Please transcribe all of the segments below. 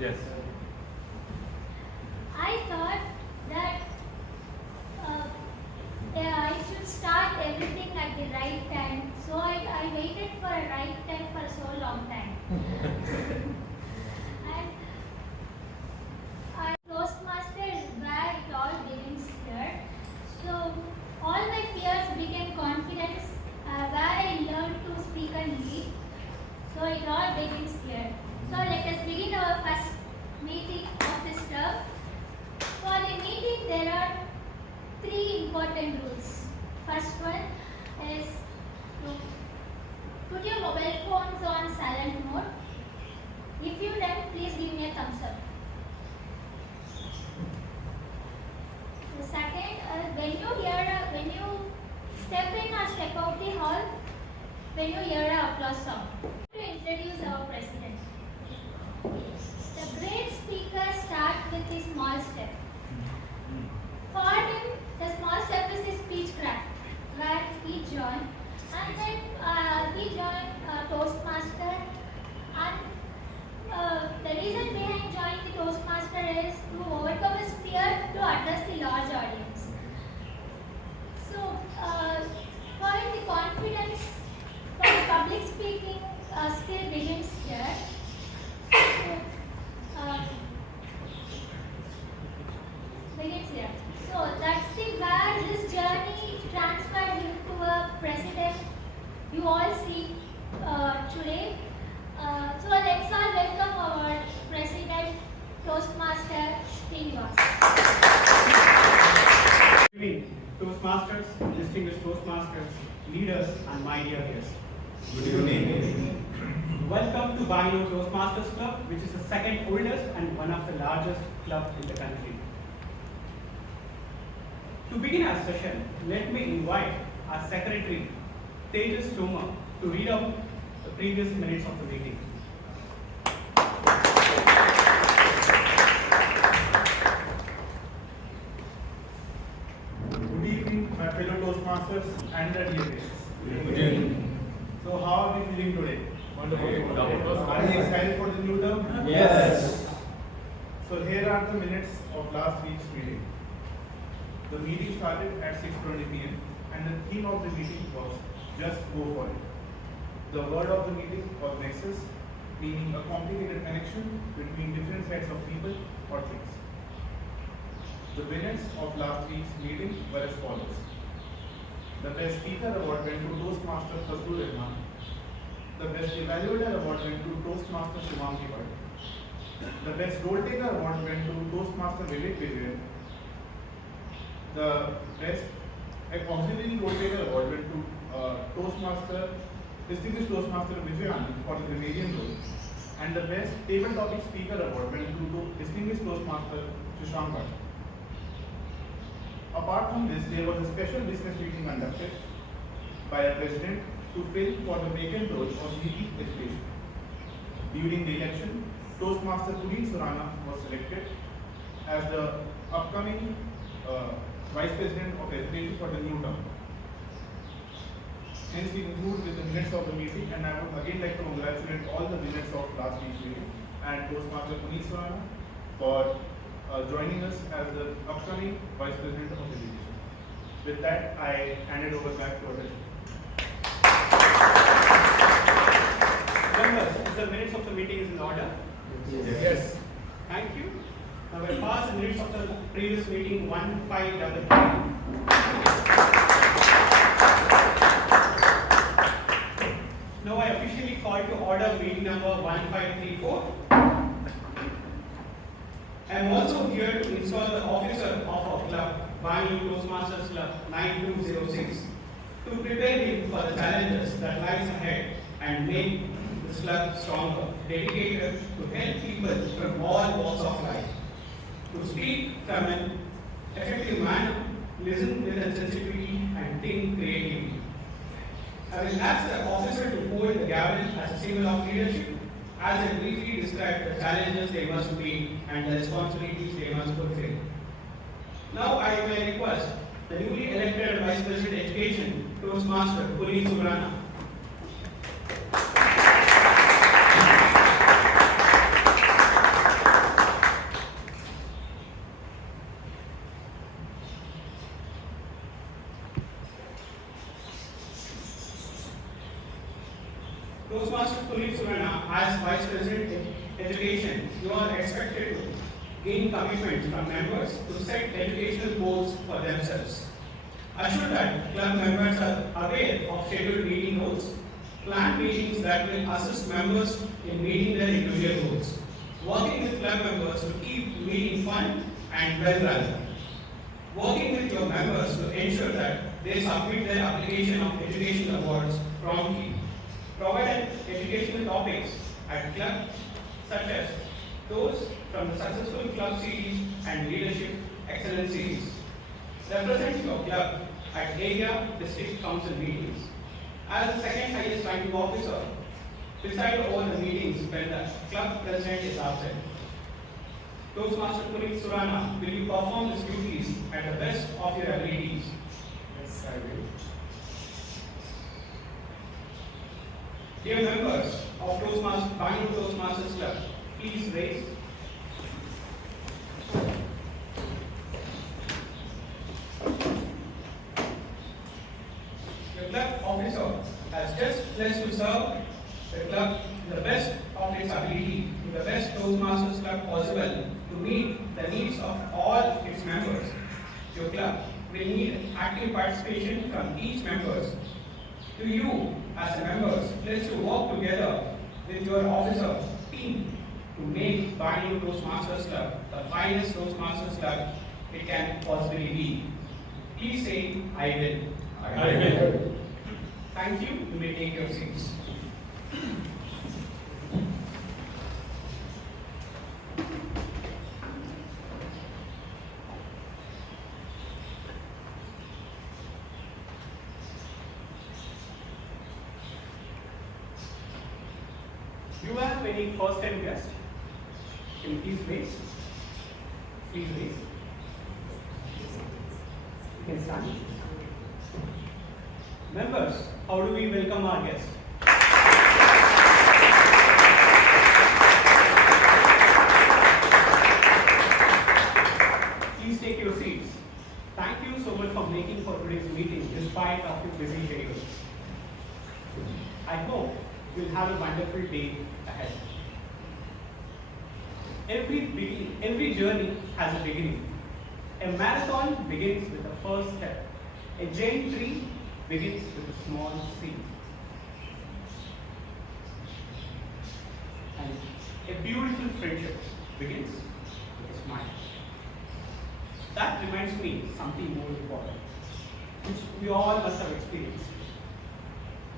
Yes. I thought that I should start everything at the right time. So I waited for a right time for so long time. And Toastmaster is where it all begins here. So all my fears became confidence, where I learned to speak and lead. So it all begins here. So let us begin our first meeting of this term. For the meeting there are 3 important rules. First one is to put your mobile phones on silent mode. If you done, please give me a thumbs up. The second, when you step in or step out the hall, when you hear an applause sound. To introduce our president. The great speaker starts with a small step. For him, the small step is the speech craft, where he joined, and then he joined Toastmaster. And the reason behind joining the Toastmaster is to overcome his fear to address the large audience. So, for him, the confidence for the public speaking skill begins here. Begins here. So that's where his journey transferred him to a president you all see today. So let's all welcome our president, Toastmaster Srinivas. Good evening, Toastmasters, distinguished Toastmasters, leaders, and my dear guests. Good evening. Welcome to Bangalore Toastmasters Club, which is the second oldest and one of the largest clubs in the country. To begin our session, let me invite our secretary, Tejas Toma, to read out the previous minutes of the meeting. Good evening, my fellow Toastmasters and the dear guests. Good evening. So, how are we feeling today? Wonderful. Are you excited for the new term? Yes. So, here are the minutes of last week's meeting. The meeting started at 6:20 p.m. and the theme of the meeting was just go for it. The word of the meeting was nexus, meaning a complicated connection between different sets of people or things. The winners of last week's meeting were as follows. The Best Speaker Award went to Toastmaster Fazlur Rahman. The Best Evaluator Award went to Toastmaster Shivangi Bhatt. The Best Role Taker Award went to Toastmaster Vivek Vijay. The Best Auxiliary Role Taker Award went to Distinguished Toastmaster Vijay Anand for the Grenadian role. And the Best Table Topic Speaker Award went to Distinguished Toastmaster Shivangi Bhatt. Apart from this, there was a special business meeting conducted by a president to fill for the vacant role of VP Education. During the election, Toastmaster Puneet Surana was selected as the upcoming Vice President of Education for the new term. Hence, we conclude with the minutes of the meeting, and I would again like to congratulate all the winners of last week's meeting and Toastmaster Puneet Surana for joining us as the upcoming Vice President of Education. With that, I hand it over back to our president. Members, the minutes of the meeting is in order. Yes. Thank you. Now we'll pass the minutes of the previous meeting 1533. Now I officially call to order meeting number 1534. I am also here to install the officer of our club, Bangalore Toastmasters Club 9206, to prepare him for the challenges that lies ahead and make this club stronger, dedicated to help people from all walks of life, to speak from an effective manner, listen with a sensitivity, and think creatively. I will ask the officer to hold the gavel as a symbol of leadership, as I briefly describe the challenges they must meet and the responsibilities they must fulfill. Now I may request the newly elected Vice President Education, Toastmaster Puneet Surana. education, you are expected to gain commitment from members to set educational goals for themselves. Assure that club members are aware of scheduled meeting goals, plan meetings that will assist members in meeting their individual goals, working with club members to keep meeting fun and well run, working with your members to ensure that they submit their application of education awards promptly, provide educational topics at club such as those from the successful club series and leadership excellence series, represent your club at area district council meetings. As the second highest ranking officer, preside over the meetings when the club president is absent. Toastmaster Puneet Surana, will you perform these duties at the best of your abilities? Yes, I will. Dear members of Bangalore Toastmasters Club, please raise. Your club officer has just pledged to serve the club to the best of its ability, to the best Toastmasters Club possible, to meet the needs of all its members. Your club will need active participation from each members. To you, as a members, pledge to work together with your officer team to make Bangalore Toastmasters Club the finest Toastmasters Club it can possibly be. Please say, I will. I will. Thank you. You may take your seats. Do you have any first-time guests? Can you please raise? Please raise. You can stand. Members, how do we welcome our guests? Please take your seats. Thank you so much for making for today's meeting despite of your busy schedule. I hope you'll have a wonderful day ahead. Every journey has a beginning. A marathon begins with the first step. A giant tree begins with a small seed. And a beautiful friendship begins with a smile. That reminds me something more important, which we all must have experienced.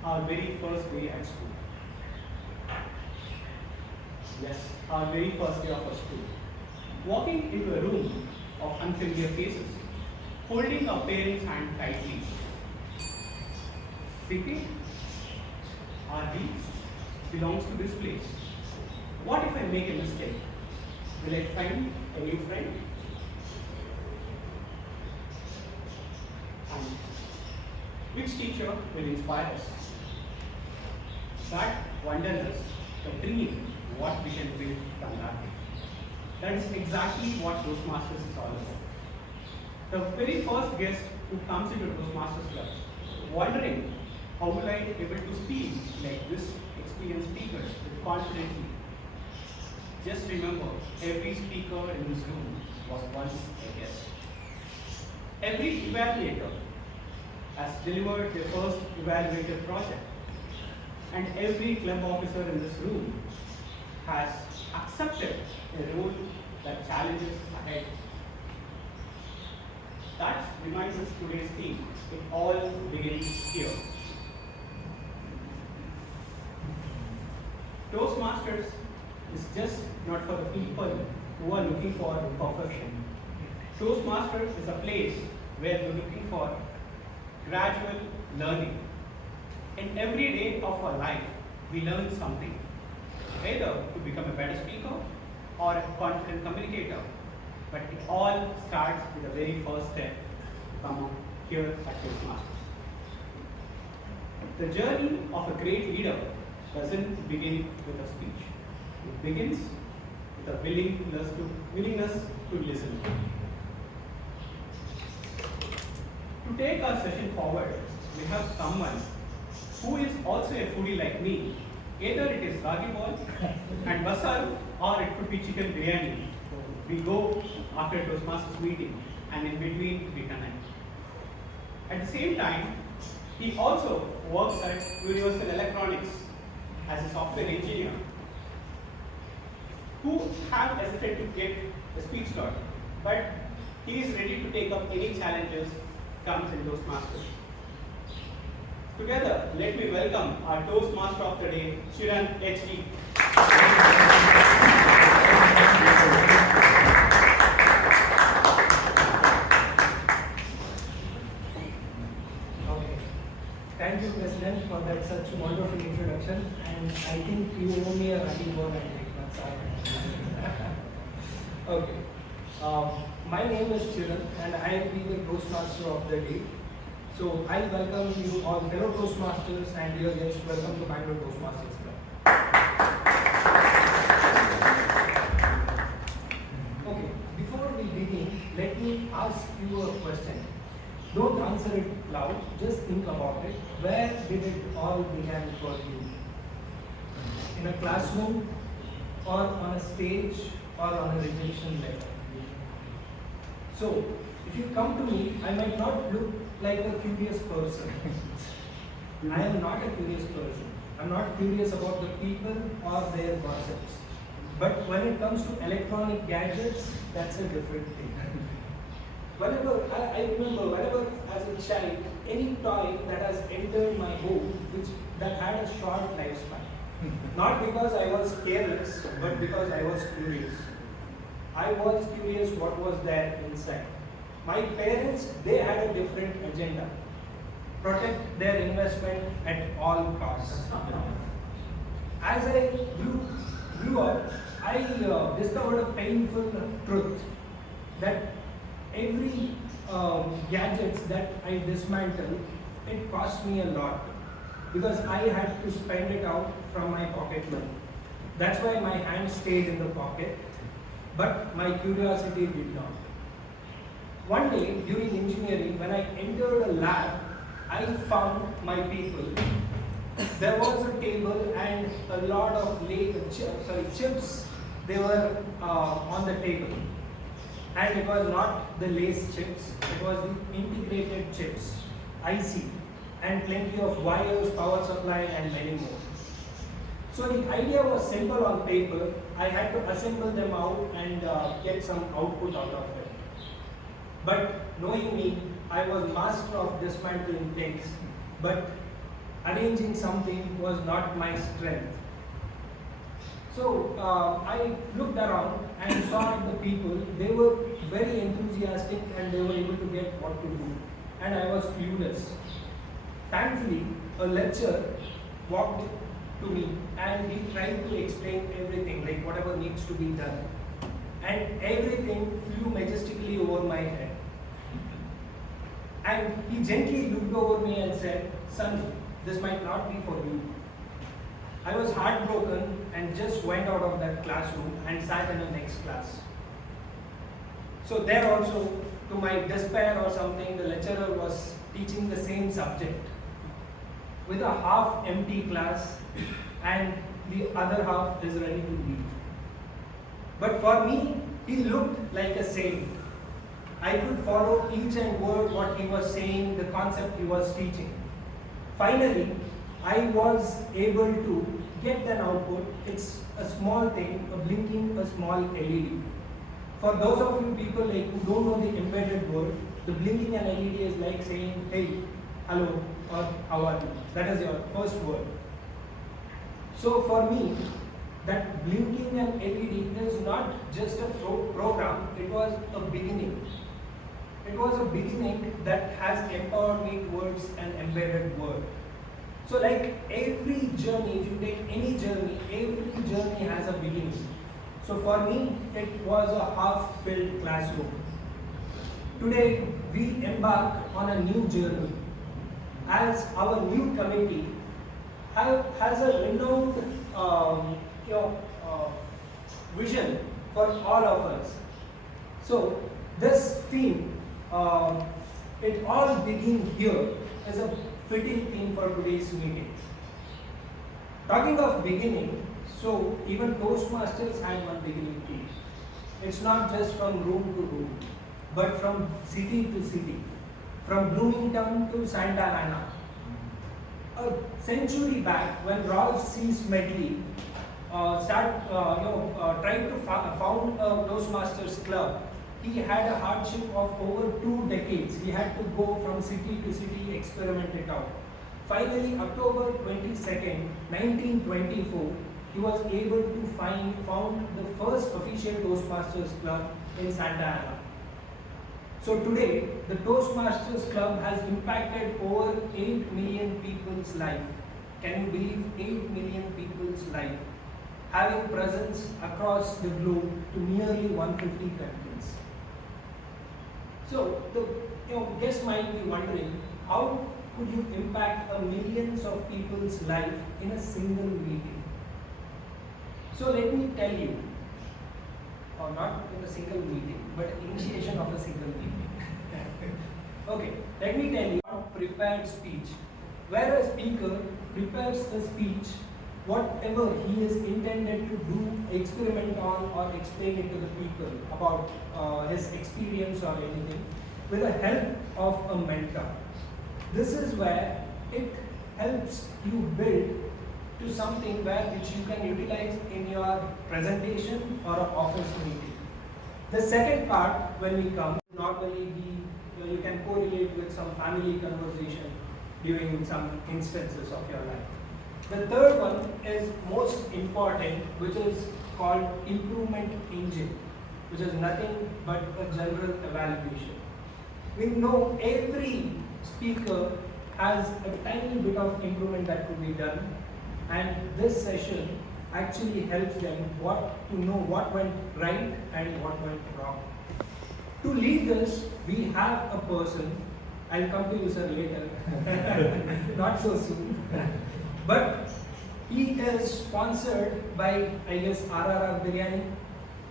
Our very first day at school. Yes, our very first day of our school. Walking into a room of unfamiliar faces, holding our parents' hand tightly. Thinking, our dreams belongs to this place. What if I make a mistake? Will I find a new friend? And which teacher will inspire us? That wonders us, the dream, what we can build from that. That is exactly what Toastmasters is all about. The very first guest who comes into Toastmasters Club, wondering how will I be able to speak like this experienced speaker with confidently. Just remember, every speaker in this room was once a guest. Every evaluator has delivered their first evaluator project. And every club officer in this room has accepted a role that challenges ahead. That reminds us today's theme. It all begins here. Toastmasters is just not for the people who are looking for perfection. Toastmasters is a place where we're looking for gradual learning. In every day of our life, we learn something, either to become a better speaker or a confident communicator. But it all starts with the very first step from here at Toastmasters. The journey of a great leader doesn't begin with a speech. It begins with a willingness to listen. To take our session forward, we have someone who is also a foodie like me, Either it is ragi ball and basal, or it could be chicken biryani. We go after Toastmasters meeting, and in between we connect. At the same time, he also works at Universal Electronics as a software engineer who have hesitated to get a speech slot, but he is ready to take up any challenges comes in Toastmasters. Together, let me welcome our Toastmaster of the day, Shiran HD. Okay. Thank you, President, for that such wonderful introduction. And I think you owe me a running ball and take Okay. My name is Chiran, and I will be the Toastmaster of the day. So I welcome you all fellow Toastmasters and dear guests. Welcome to Bangalore Toastmasters Club. Okay, before we begin, let me ask you a question. Don't answer it loud, just think about it. Where did it all begin for you? In a classroom, or on a stage, or on a rejection letter? So, if you come to me, I might not look like a curious person. I am not a curious person. I'm not curious about the people or their gossips. But when it comes to electronic gadgets, that's a different thing. I remember whenever as a child, any toy that has entered my home, that had a short lifespan. Not because I was careless, but because I was curious. I was curious what was there inside. My parents, they had a different agenda. Protect their investment at all costs. As I grew up, I discovered a painful truth that every gadgets that I dismantled, it cost me a lot because I had to spend it out from my pocket money. That's why my hand stayed in the pocket, but my curiosity did not. One day during engineering, when I entered a lab, I found my people. There was a table and a lot of chips. They were on the table, and it was not the Lace chips. It was the integrated chips, IC, and plenty of wires, power supply, and many more. So the idea was simple on paper. I had to assemble them out and get some output out of it. But knowing me, I was master of dismantling things, but arranging something was not my strength. So I looked around and saw the people. They were very enthusiastic and they were able to get what to do. And I was clueless. Thankfully, a lecturer walked to me and he tried to explain everything, like whatever needs to be done. And everything flew majestically over my head. And he gently looked over me and said, "Son, this might not be for you." I was heartbroken and just went out of that classroom and sat in the next class. So there also, to my despair or something, the lecturer was teaching the same subject with a half empty class and the other half is ready to leave. But for me, he looked like a saint. I could follow each and word what he was saying, the concept he was teaching. Finally, I was able to get an output. It's a small thing, a small LED. For those of you people like who don't know the embedded word, the blinking an LED is like saying, "Hey, hello," or "How are you?" That is your first word. So for me, that blinking an LED is not just a program, it was a beginning. It was a beginning that has empowered me towards an embedded word. So like every journey, if you take any journey, every journey has a beginning. So for me, it was a half-filled classroom. Today, we embark on a new journey. As our new committee has a renowned vision for all of us. So this theme, it all begins here, is a fitting theme for today's meeting. Talking of beginning, so even Toastmasters had one beginning too. It's not just from room to room, but from city to city, from Bloomington to Santa Ana. A century back, when Rolf C. Smedley tried to found a Toastmasters club, he had a hardship of over 2 decades. He had to go from city to city, experiment it out. Finally, October 22nd, 1924, he was able to found the first official Toastmasters club in Santa Ana. So today, the Toastmasters Club has impacted over 8 million people's life. Can you believe 8 million people's life? Having presence across the globe to nearly 150 countries. So the guests might be wondering, how could you impact millions of people's life in a single meeting? So let me tell you, or not in a single meeting, but initiation of a single meeting. Okay, let me tell you a prepared speech. Where a speaker prepares a speech, whatever he is intended to do, experiment on or explain it to the people about his experience or anything, with the help of a mentor. This is where it helps you build to something which you can utilize in your presentation or an office meeting. The second part, when we come, normally you can correlate with some family conversation during some instances of your life. The third one is most important, which is called improvement engine, which is nothing but a general evaluation. We know every speaker has a tiny bit of improvement that could be done, and this session actually helps them to know what went right and what went wrong. To lead this, we have a person. I'll come to you, sir, later. Not so soon. But he is sponsored by, I guess, RRR Biryani.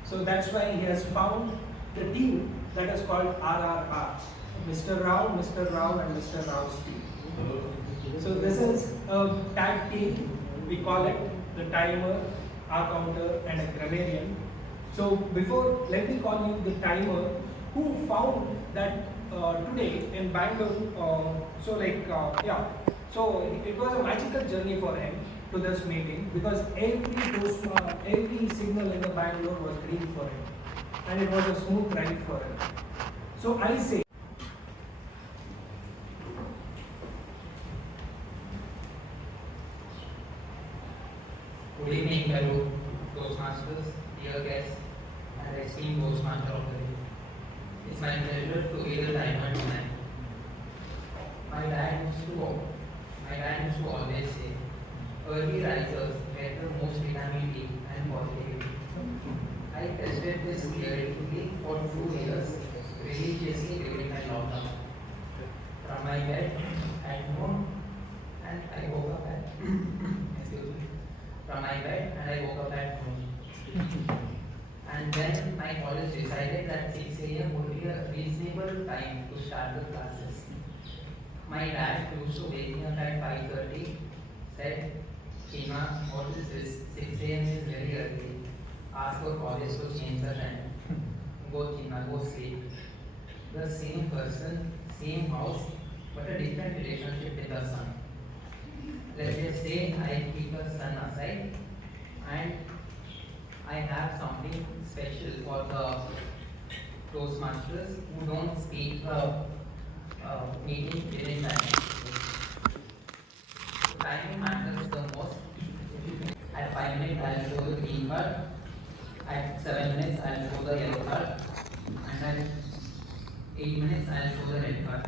So that's why he has found the team that is called RRR. Mr. Rao, and Mr. Rao's team. So this is a tag team. We call it the timer, our counter, and a grammarian. So let me call you the timer, who found that today in Bangalore, so it was a magical journey for him to this meeting, because every signal in the Bangalore was green for him, and it was a smooth ride for him. So I say, good evening, fellow Toastmasters, dear guests, and esteemed Toastmaster of the day. It's my pleasure to be the timer tonight. My dad used to always say, early risers get the most vitamin D and positivity. I tested this theoretically for 2 years, religiously during my lockdown. From my bed at noon, and I woke up at from my bed and I woke up at noon. And then my college decided that 6 a.m. would be a reasonable time to start the classes. My dad used to wake me up at 5:30, said, Chima, what is this? 6 a.m. is very early. Ask your college to change the time. Go Chima, go sleep. The same person, same house, but a different relationship with the sun. Let's just say I keep the sun aside and I have something special for the Toastmasters who don't speak the meeting within time. Timing matters the most. At 5 minutes, I'll show the green card. At 7 minutes, I'll show the yellow card. And at 8 minutes, I'll show the red card.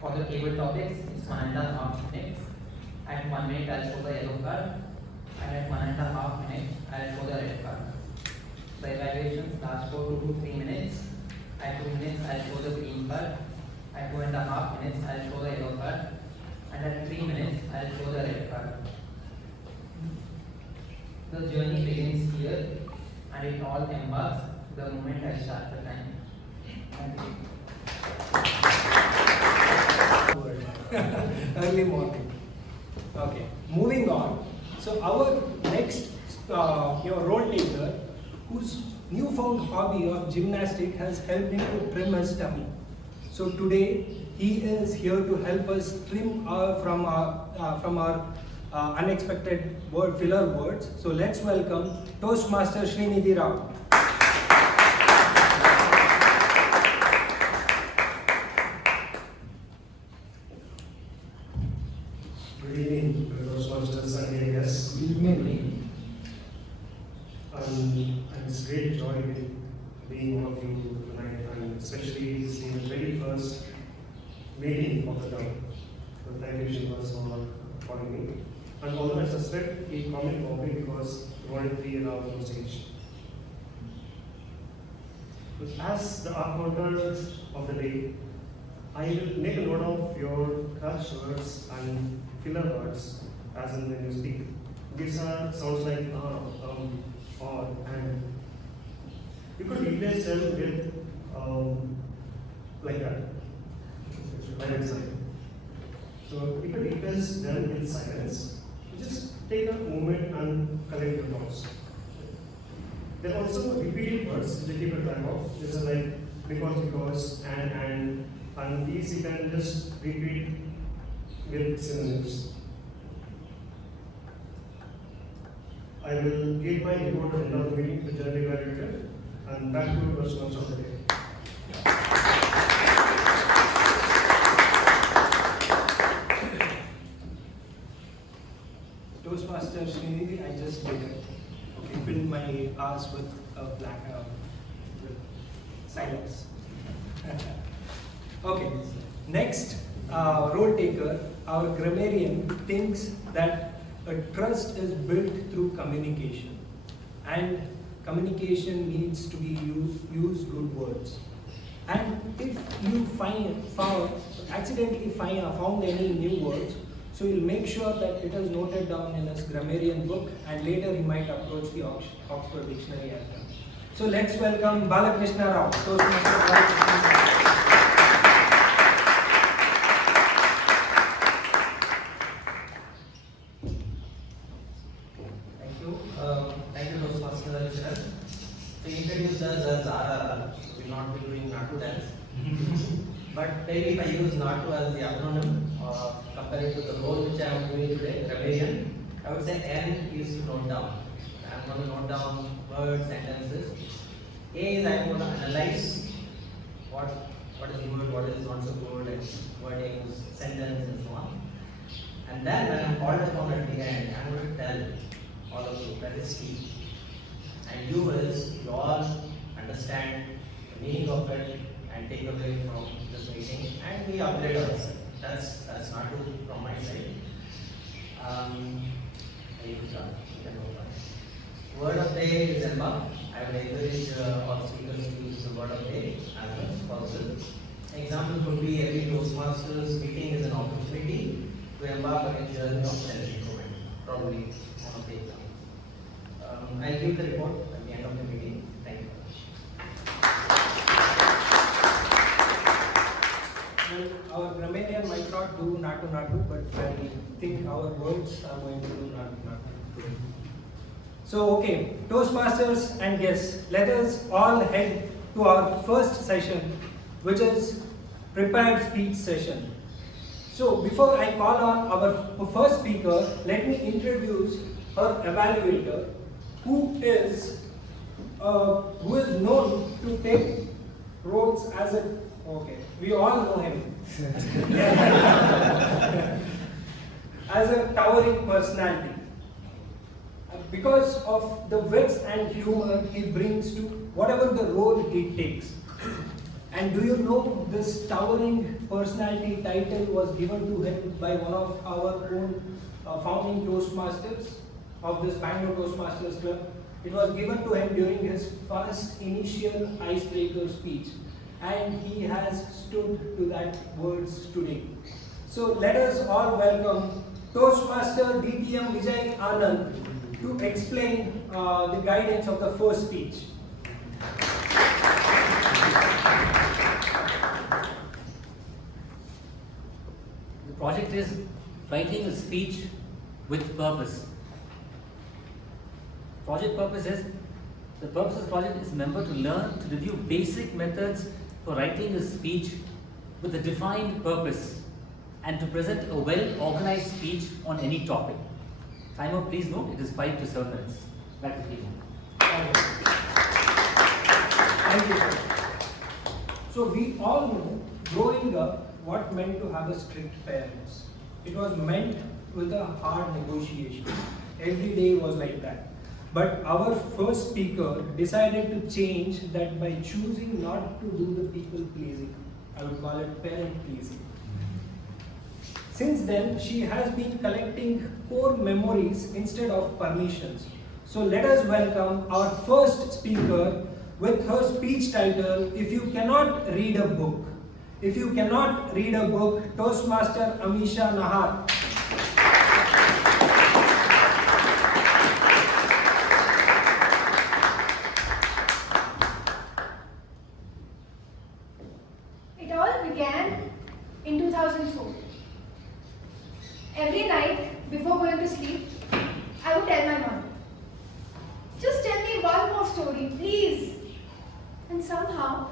For the table topics, it's 1.5 minutes. At 1 minute, I'll show the yellow card. And at 1.5 minutes, I'll show the red card. The evaluations last for 2 to 3 minutes. At 2 minutes, I'll show the green card. At 2.5 minutes, I'll show the yellow card. And at 3 minutes, I'll show the red card. The journey begins here, and it all embarks the moment I start the time. Thank you. Early morning. Okay, moving on. So our next role taker, whose newfound hobby of gymnastic has helped him to trim his tummy. So today he is here to help us trim from our unexpected filler words. So let's welcome Toastmaster Srinidhi Rao. Good evening, Toastmasters and guests. Good evening. It's great joy being one of you tonight, and especially seeing the very first meeting of the term. So thank you, Shivas, for calling me. And although I suspect he called me probably because he wanted to be allowed on stage. But as the architect of the day, I will make a note of your crutch words and filler words as in when you speak. These are sounds like or, and. You could replace them with like that. By that side. So you could replace them with silence. Just take a moment and collect your thoughts. There are also repeated words that you keep a track of. These are like because, and these you can just repeat with synonyms. I will give my report at the end of the meeting to the General Evaluator and back to the response of the day. Toastmaster Srinidhi, I just did it. Okay, filled my hours with black with silence. Okay, next role taker, our grammarian, thinks that a trust is built through communication, and communication needs to be use good words. And if you accidentally found any new words, so he'll make sure that it is noted down in his grammarian book, and later he might approach the Oxford Dictionary as well. So let's welcome Balakrishna Rao. Thank you, Toastmaster Chirag. To introduce us as RRR, we will not be doing Natu dance. But maybe if I use Natu as the acronym, compared to the role which I am doing today, grammarian, I would say N is to note down. I am going to note down words, sentences. A is I am going to analyze what is good, what is not so good, and wordings, sentence, and so on. And then when I am called upon at the end, I am going to tell all of you that is key. And you all understand the meaning of it and take away from this meeting, and we upgrade ourselves. That's not true from my side. Word of day is Emma. I would encourage all speakers to use the word of day as much as possible. Example could be every Toastmasters meeting is an opportunity to embark on a journey of self-improvement. Probably one of the examples. I'll give the report at the end of the meeting. Thank you. Well, our grammarian might not do Natu, but I think our words are going to do Natu. So, okay, Toastmasters and guests, let us all head to our first session, which is prepared speech session. So, before I call on our first speaker, let me introduce her evaluator, who is known to take roles as a, okay, we all know him, as a towering personality. Because of the wits and humor he brings to whatever the role he takes. And do you know this towering personality title was given to him by one of our own founding Toastmasters of this Bangalore Toastmasters Club? It was given to him during his first initial icebreaker speech, and he has stood to that words today. So let us all welcome Toastmaster DTM Vijay Anand to explain the guidance of the first speech. The project is writing a speech with purpose. project purpose is, the purpose of this project is member to learn to review basic methods for writing a speech with a defined purpose and to present a well-organized speech on any topic. Timer, please note, it is 5 to 7 minutes. Back to you. Thank you, sir. So we all know, growing up, what meant to have a strict parents. It was meant with a hard negotiation. Every day was like that. But our first speaker decided to change that by choosing not to do the people pleasing. I would call it parent pleasing. Since then, she has been collecting core memories instead of permissions. So let us welcome our first speaker with her speech title, If You Cannot Read a Book. If you cannot read a book, Toastmaster Amisha Nahar. It all began in 2004. Every night before going to sleep, I would tell my mom, just tell me one more story, please. And somehow,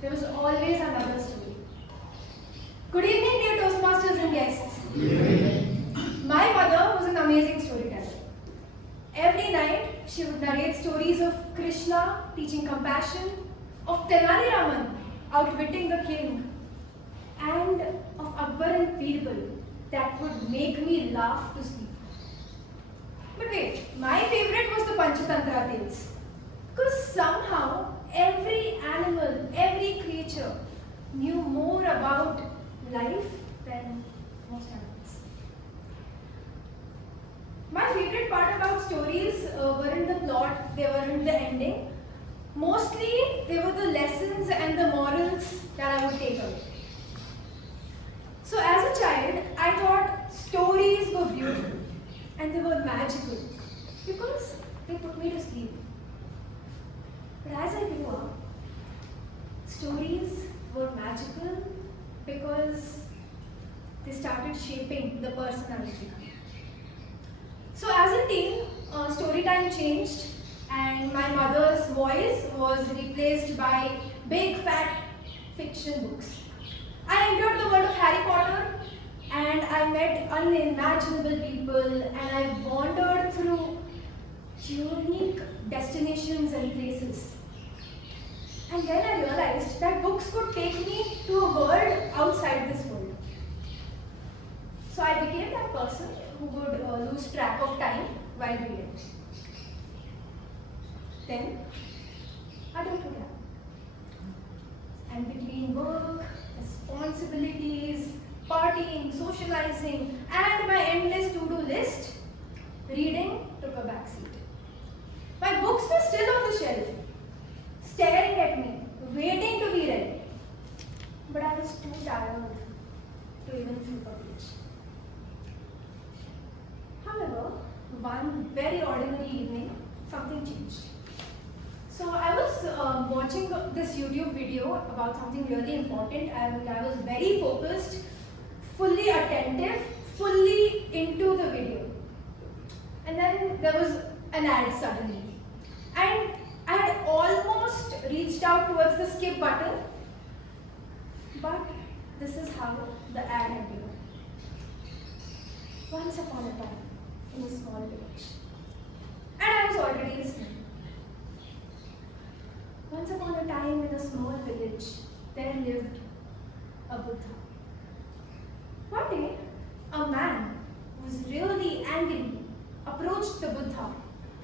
there was always another story. Good evening, dear Toastmasters and guests. My mother was an amazing storyteller. Every night, she would narrate stories of Krishna teaching compassion, of Tenali Raman outwitting the king, and of Akbar and Birbal that would make me laugh to sleep. But wait, my favorite was the Panchatantra tales. Because somehow, every animal, every creature knew more about life than most animals. My favorite part about stories weren't the plot, they weren't the ending. Mostly, they were the lessons and the morals that I would take away. So as a child, I thought stories were beautiful and they were magical because they put me to sleep. But as I grew up, stories were magical because they started shaping the person I was becoming. So as a teen, story time changed and my mother's voice was replaced by big fat fiction books. I entered the world of Harry Potter and I met unimaginable people and I wandered through unique destinations and places. And then I realized that books could take me to a world outside this world. So I became that person who would lose track of time while reading. Then, adulthood happened. And between work, responsibilities, partying, socializing, and my endless to-do list, reading took a backseat. My books were still on the shelf, staring at me, waiting to be read. But I was too tired to even flip a page. However, one very ordinary evening, something changed. So I was watching this YouTube video about something really important and I was very focused, fully attentive, fully into the video. And then there was an ad suddenly. And I had almost reached out towards the skip button, but this is how the ad had begun. Once upon a time, in a small village. And I was already listening. Once upon a time in a small village, there lived a Buddha. One day, a man who was really angry approached the Buddha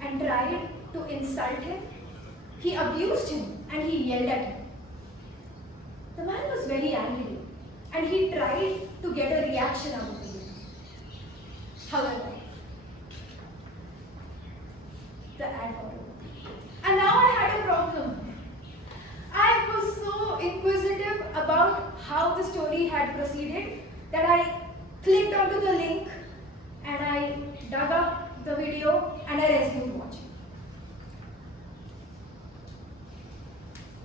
and tried to insult him. He abused him and he yelled at him. The man was very angry and he tried to get a reaction out of him. However, the ad got over. And now I had a problem. I was so inquisitive about how the story had proceeded that I clicked onto the link and I dug up the video and I resumed watching.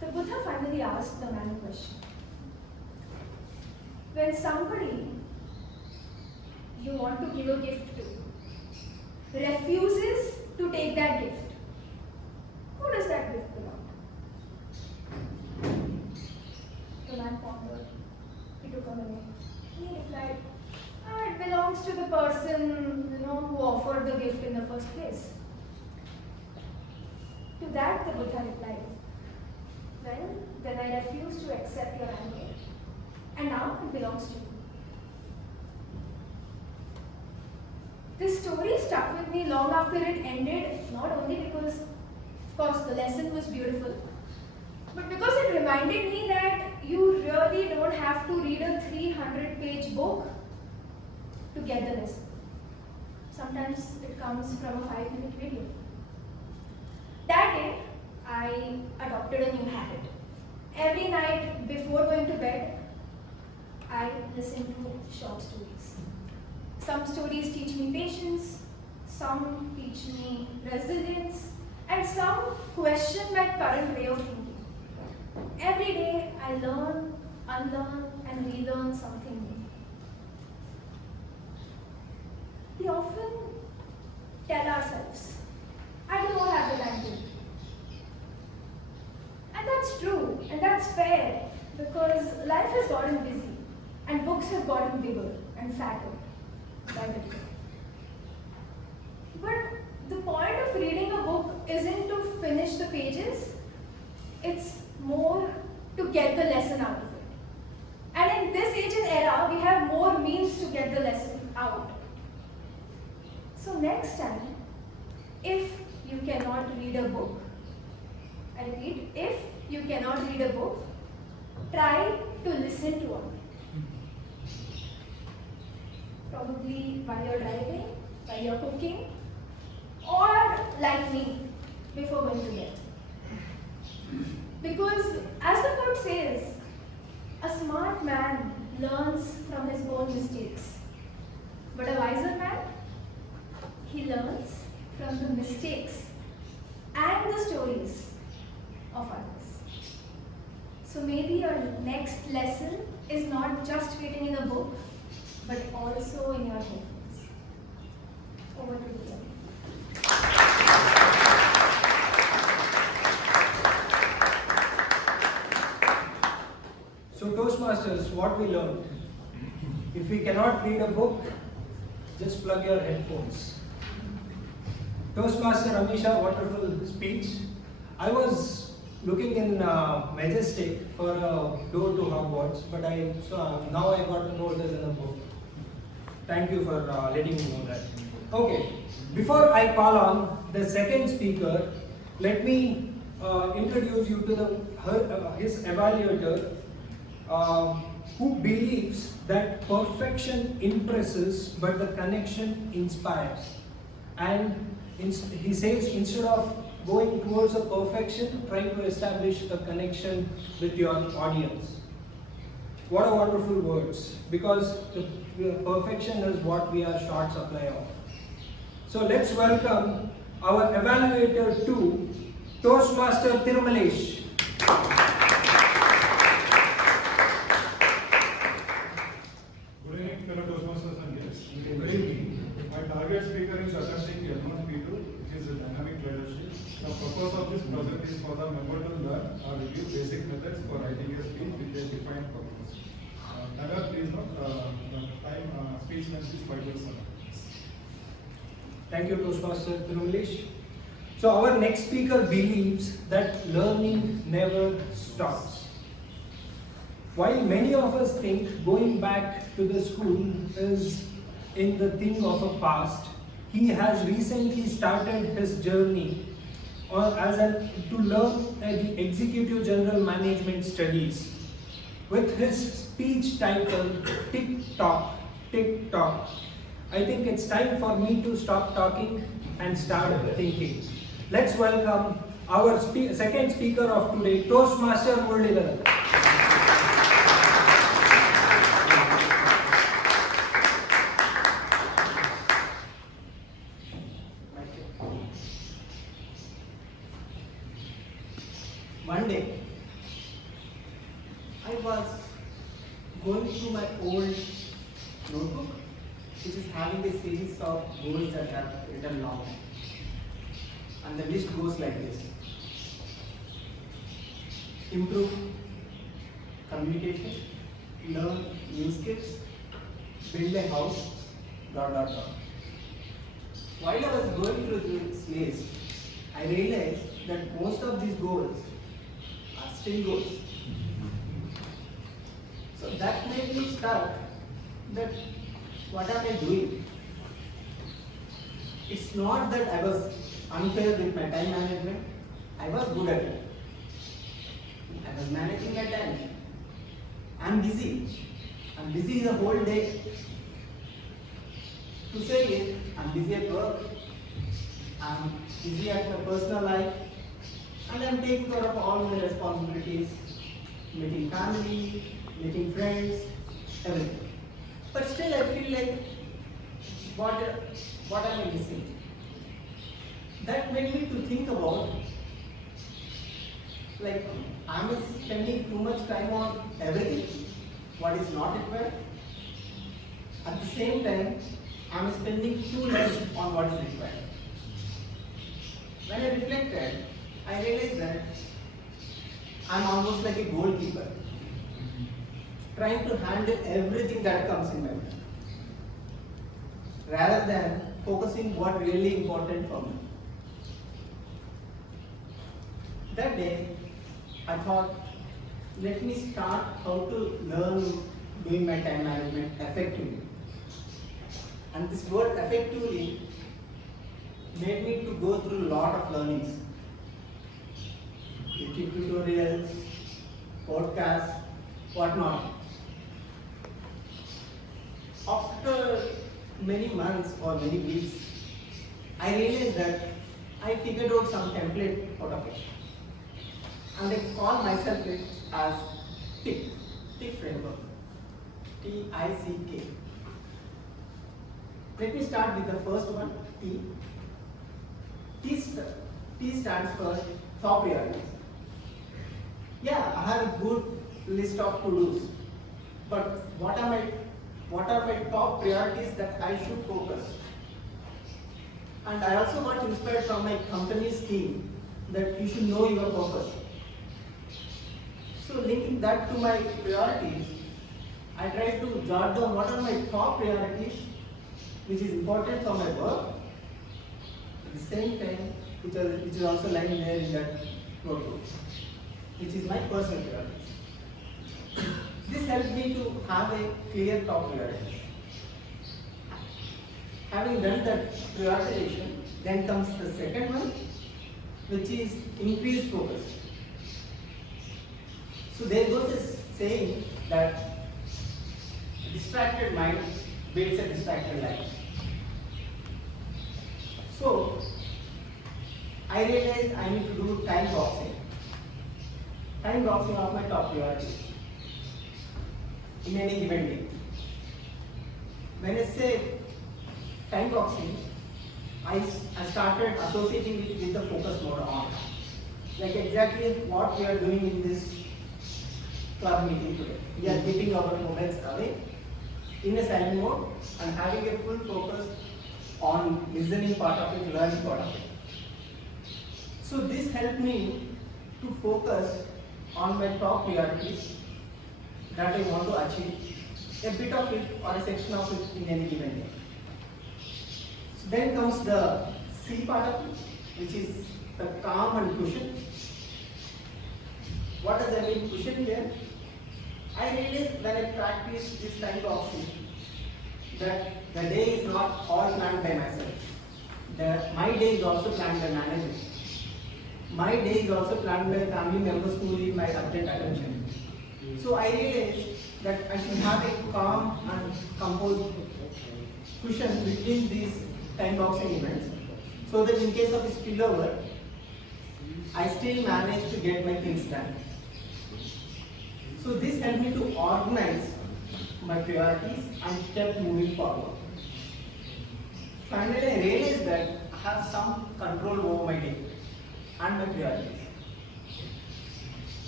The Buddha finally asked the man a question. When somebody you want to give a gift to refuses to take that gift, the Buddha replied, well, then I refuse to accept your anger, and now it belongs to you. This story stuck with me long after it ended, not only because, of course, the lesson was beautiful, but because it reminded me that you really don't have to read a 300-page book to get the lesson. Sometimes it comes from a 5-minute video. That day, I adopted a new habit. Every night before going to bed, I listen to short stories. Some stories teach me patience, some teach me resilience, and some question my current way of thinking. Every day I learn, unlearn, and relearn something new. We often tell ourselves, I do not have the time to read. And that's true, and that's fair, because life has gotten busy, and books have gotten bigger and fatter by the day. But the point of reading a book isn't to finish the pages, it's more to get the lesson out of it. And in this age and era, we have more means to get the lesson out. So next time, if you cannot read a book, I repeat, if you cannot read a book, try to listen to one. Probably while you're driving, while you're cooking, or like me, before going to bed. Because as the quote says, a smart man learns from his own mistakes, but a wiser man, he learns from the mistakes and the stories of others. So maybe your next lesson is not just reading in a book, but also in your headphones. Over to you. So Toastmasters, what we learned. If we cannot read a book, just plug your headphones. Toastmaster Amisha, wonderful speech. I was looking in Majestic for a door to Hogwarts, but now I got to know it is in a book. Thank you for letting me know that. Okay, before I call on the second speaker, let me introduce you to his evaluator, who believes that perfection impresses, but the connection inspires. And he says, instead of going towards a perfection, try to establish a connection with your audience. What a wonderful words, because the perfection is what we are short supply of. So let's welcome our evaluator 2, Toastmaster Tirumalesh. Good evening, fellow Toastmasters and guests. My target speaker is attempting L1 P2, which is a dynamic leadership. The purpose of this project is for the member to learn or review basic methods for writing a speech with a defined purpose. Please note, the speech length is 5 minutes. Thank you, Toastmaster Tirumalesh. So our next speaker believes that learning never stops. While many of us think going back to the school is in the thing of a past, he has recently started his journey to learn the Executive General Management Studies with his speech title, Tick Tock, Tick Tock. I think it's time for me to stop talking and start thinking. Let's welcome our second speaker of today, Toastmaster Muralidharan. One day, I was going through my old notebook, which is having a series of goals that I have written down. And the list goes like this: improve communication, learn new skills, build a house, ... While I was going through this list, I realized that most of these goals are still goals. So that made me start that what am I doing? It's not that I was unfair with my time management. I was good at it. I was managing my time. I'm busy. I'm busy the whole day. To say it, I'm busy at work. I'm busy at my personal life. And I'm taking care of all my responsibilities. Meeting family, meeting friends, everything. But still I feel like, what am I missing? That made me to think about, like, am I spending too much time on everything, what is not required? At the same time, am I spending too less on what is required? When I reflected, I realized that I'm almost like a goalkeeper, trying to handle everything that comes in my way, rather than focusing what really important for me. That day, I thought, let me start how to learn doing my time management effectively. And this word effectively made me to go through a lot of learnings. YouTube tutorials, podcasts, whatnot. After many months or many weeks, I realized that I figured out some template out of it. And I call myself it as TICK framework. T-I-C-K. Let me start with the first one, T. T stands for top priorities. Yeah, I have a good list of to-dos, but what are my top priorities that I should focus? And I also got inspired from my company's theme that you should know your purpose. So linking that to my priorities, I tried to jot down what are my top priorities, which is important for my work, at the same time, which is also lying there in that notebook, which is my personal priorities. This helped me to have a clear top priority. Having done that prioritization, then comes the second one, which is increased focus. So there goes this saying that a distracted mind builds a distracted life. So I realized I need to do time boxing. Time boxing of my top priorities in any given day. When I say time boxing, I started associating it with the focus mode on. Like exactly what we are doing in this club meeting today. We are keeping our mobiles away in a silent mode and having a full focus on listening part of it, learning part of it. So this helped me to focus on my top priorities that I want to achieve, a bit of it or a section of it in any given day. So then comes the C part of it, which is the calm and cushion. What does that mean, cushion here? I realized when I practice this time boxing that the day is not all planned by myself. My day is also planned by management. My day is also planned by family members who need my urgent attention. So I realized that I should have a calm and composed cushion between these time boxing events, so that in case of a spillover, I still manage to get my things done. So this helped me to organize my priorities and kept moving forward. Finally, I realized that I have some control over my day and my priorities.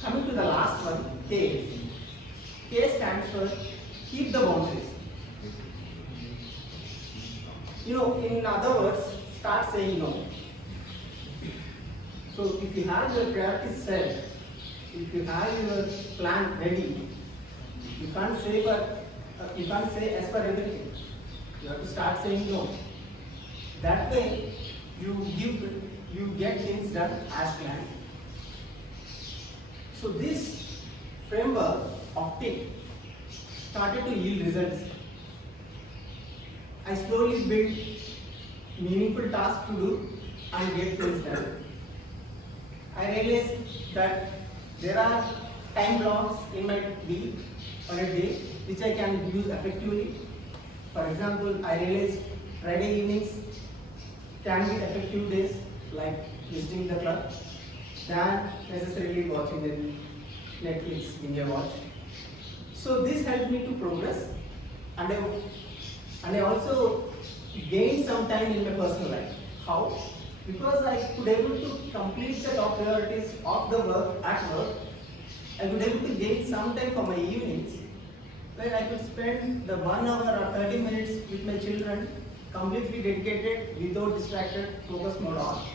Coming to the last one, K. K stands for keep the boundaries. In other words, start saying no. So if you have your priorities set, if you have your plan ready, you can't say yes for everything. You have to start saying no. That way, you give you get things done as planned. So this framework of tick started to yield results. I slowly built meaningful tasks to do and get things done. I realized that there are time blocks in my week or a day which I can use effectively. For example, I realized Friday evenings can be effective days like visiting the club than necessarily watching the Netflix binge watch. So this helped me to progress, and I also gained some time in my personal life. How? Because I could able to complete the top priorities of the work at work. I could able to gain some time for my evenings where I could spend the 1 hour or 30 minutes with my children completely dedicated, without distracted, focus mode on.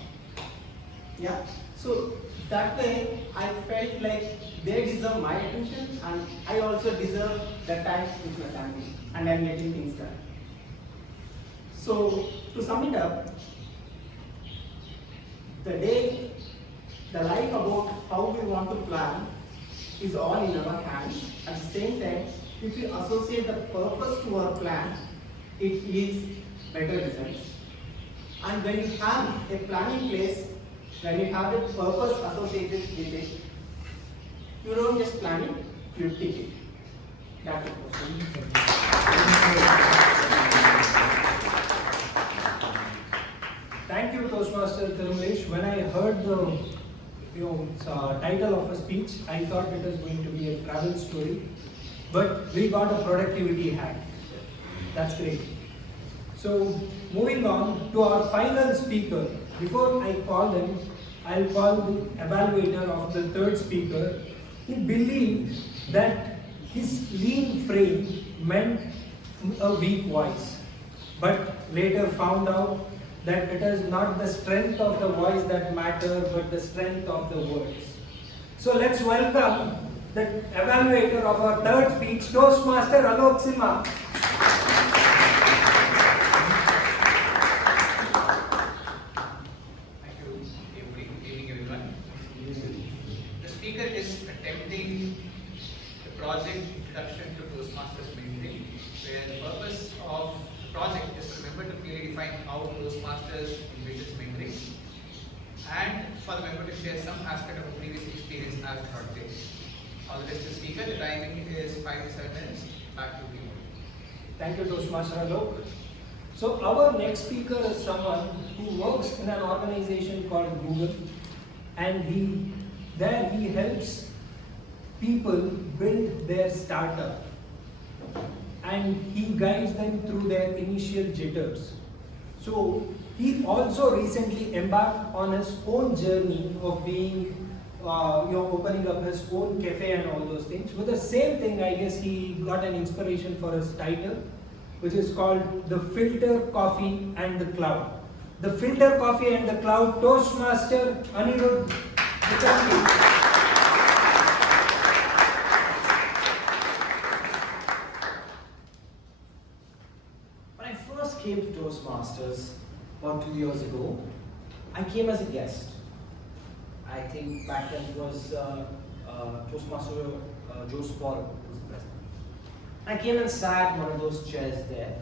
Yeah. So that way I felt like they deserve my attention and I also deserve the time with my family, and I'm getting things done. So to sum it up, the life about how we want to plan is all in our hands. At the same time, if we associate the purpose to our plan, it yields better results. And when you have a plan in place, when you have a purpose associated with it, you don't just plan it, you tick it. That's the question. Thank you, Toastmaster Thirumesh. When I heard the title of a speech, I thought it was going to be a travel story, but we got a productivity hack. That's great. So, moving on to our final speaker. Before I call him, I'll call the evaluator of the third speaker, who believed that his lean frame meant a weak voice, but later found out that it is not the strength of the voice that matters, but the strength of the words. So let's welcome the evaluator of our third speech, Toastmaster Alok Simha. Thank you. Good evening, everyone. The speaker is attempting the project Introduction to Toastmasters Mentoring, where the purpose of the project is to remember to clearly define how Toastmasters envisions mentoring, and for the member to share some aspect of a previous experience as thought based. All the best to the speaker. The timing is 5 to 7 minutes. Back to you. Thank you, Toastmaster Alok. So our next speaker is someone who works in an organization called Google, and he helps people build their startup, and he guides them through their initial jitters. So he also recently embarked on his own journey of being, opening up his own cafe and all those things. With the same thing, I guess he got an inspiration for his title, which is called The Filter Coffee and the Cloud. The Filter Coffee and the Cloud, Toastmaster Anirudh. When I first came to Toastmasters about 2 years ago, I came as a guest. I think back then it was Toastmaster Joe Spall who was the president. I came and sat in one of those chairs there,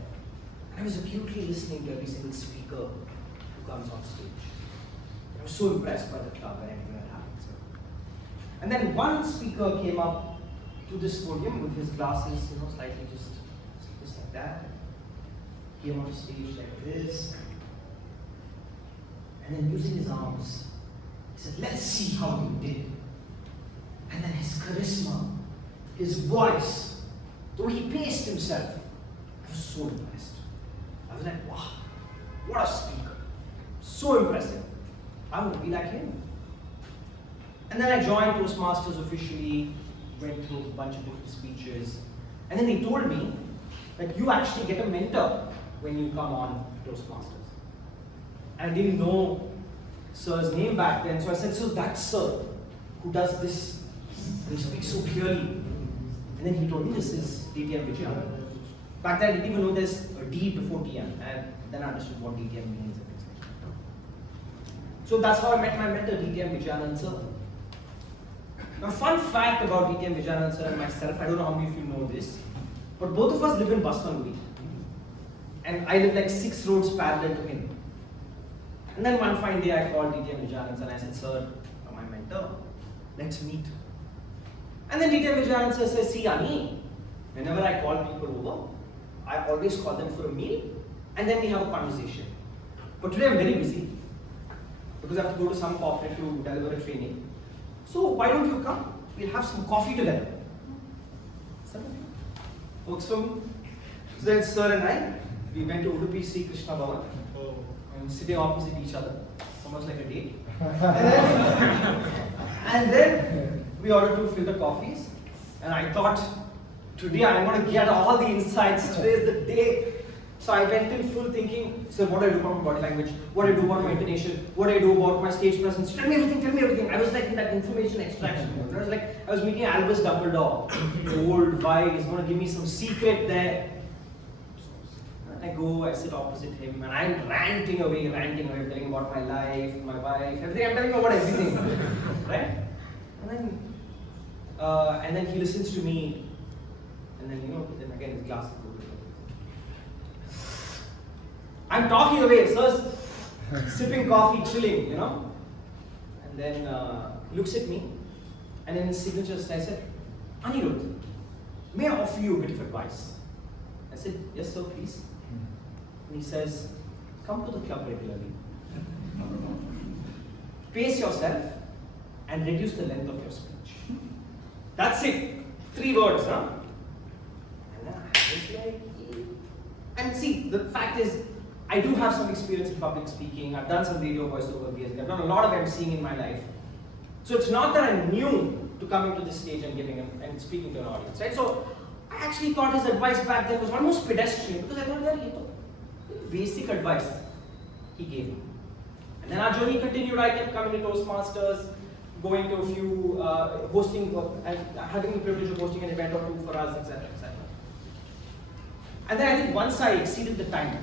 and I was acutely listening to every single speaker who comes on stage. I was so impressed by the club and everything that happens. And then one speaker came up to this podium with his glasses, slightly just like that. Came on stage like this, and then using his arms, he said, "Let's see how you did." And then his charisma, his voice, though he paced himself, I was so impressed. I was like, wow, what a speaker. So impressive. I want to be like him. And then I joined Toastmasters officially, went through a bunch of different speeches, and then they told me that you actually get a mentor when you come on Toastmasters. I didn't know Sir's name back then, so I said, "So that's Sir who does this. He speaks so clearly." And then he told me, "This is DTM Vijay." Back then I didn't even know there's a D before TM, and then I understood what DTM means. So that's how I met my mentor, DTM Vijayanand sir. Now, fun fact about DTM Vijayanand sir and myself, I don't know how many of you know this, but both of us live in Baswangudi. And I live like 6 roads parallel to him. And then one fine day I called DTM Vijayanand and I said, sir, you're my mentor, let's meet. And then DTM Vijayanand says, see Ani, whenever I call people over, I always call them for a meal and then we have a conversation. But today I'm very busy because I have to go to some corporate to deliver a training. So why don't you come? We'll have some coffee together. Works for me. So then sir and I, we went to Udupi Sri Krishna Bhavan. And sitting opposite each other, almost like a date. And then we ordered 2 filter coffees. And I thought, today I'm going to get all the insights. Today is the day. So I went in full thinking, so what do I do about my body language? What do I do about my intonation? What do I do about my stage presence? Tell me everything, tell me everything. I was like in that information extraction mode. I was meeting Albus Dumbledore, old wise, going to give me some secret there. I go, I sit opposite him, and I'm ranting away, telling about my life, my wife, everything. I'm telling about everything, right? And then he listens to me, and then then again his glasses go. I'm talking away, sir, sipping coffee, chilling, And then he looks at me, and in his signature, I said, Anirudh, may I offer you a bit of advice? I said, yes, sir, please. And he says, come to the club regularly. Pace yourself and reduce the length of your speech. That's it. 3 words, huh? And then I was like, and see, the fact is, I do have some experience in public speaking. I've done some radio voiceover VSD. I've done a lot of emceeing in my life. So it's not that I'm new to coming to this stage and and speaking to an audience, right? So I actually thought his advice back then was almost pedestrian because I thought, well, basic advice he gave me. And then our journey continued. I kept coming to Toastmasters, going to a few, having the privilege of hosting an event or 2 for us, etc., etc. And then I think once I exceeded the time,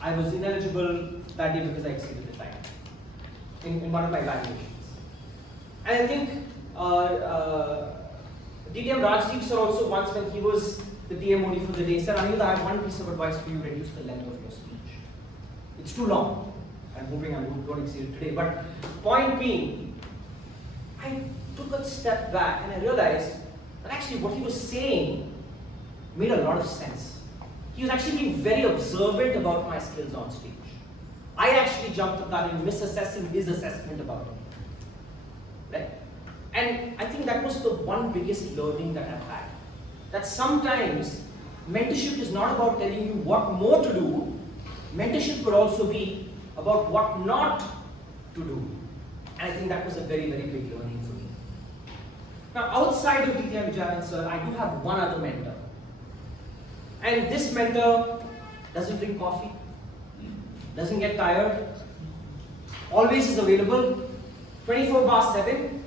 I was ineligible that day because I exceeded the time in one of my evaluations. And I think DTM Rajdeep sir also once, when he was the TMOD for the day, said, Anirudh, I have one piece of advice for you: reduce the length of your speech. It's too long. I'm hoping I don't exceed it today. But point being, I took a step back and I realized that actually what he was saying made a lot of sense. He was actually being very observant about my skills on stage. I actually jumped the gun in misassessing his assessment about him. Right? And I think that was the one biggest learning that I've had. That sometimes mentorship is not about telling you what more to do. Mentorship could also be about what not to do. And I think that was a very, very big learning for me. Now, outside of DTM Vijayanand sir, I do have one other mentor. And this mentor doesn't drink coffee, doesn't get tired, always is available, 24/7,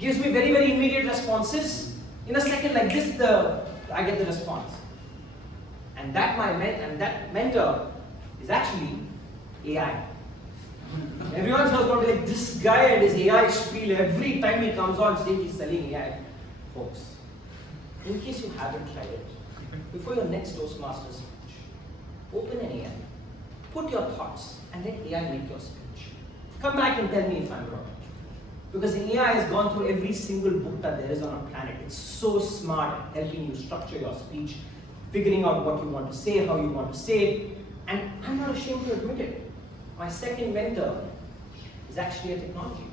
gives me very, very immediate responses. In a second like this, I get the response. And that mentor is actually AI. Everyone's going to be like, this guy and his AI spiel, every time he comes on stage, he's selling AI. Folks, in case you haven't tried it, before your next Toastmasters speech, open an AI, put your thoughts, and let AI make your speech. Come back and tell me if I'm wrong. Because AI has gone through every single book that there is on our planet. It's so smart at helping you structure your speech, figuring out what you want to say, how you want to say it. And I'm not ashamed to admit it. My second mentor is actually a technology.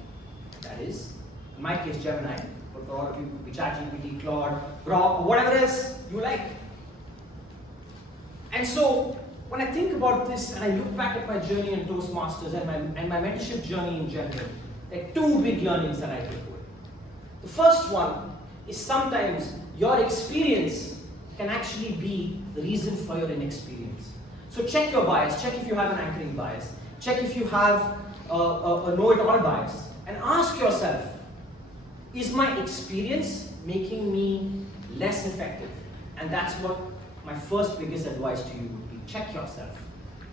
That is, in my case, Gemini, but for all of you, ChatGPT, Claude, Grok, whatever else you like. And so, when I think about this and I look back at my journey in Toastmasters and my mentorship journey in general, there are 2 big learnings that I take away. The first one is sometimes your experience can actually be the reason for your inexperience. So check your bias, check if you have an anchoring bias, check if you have a know-it-all bias, and ask yourself, is my experience making me less effective? And that's what my first biggest advice to you would be. Check yourself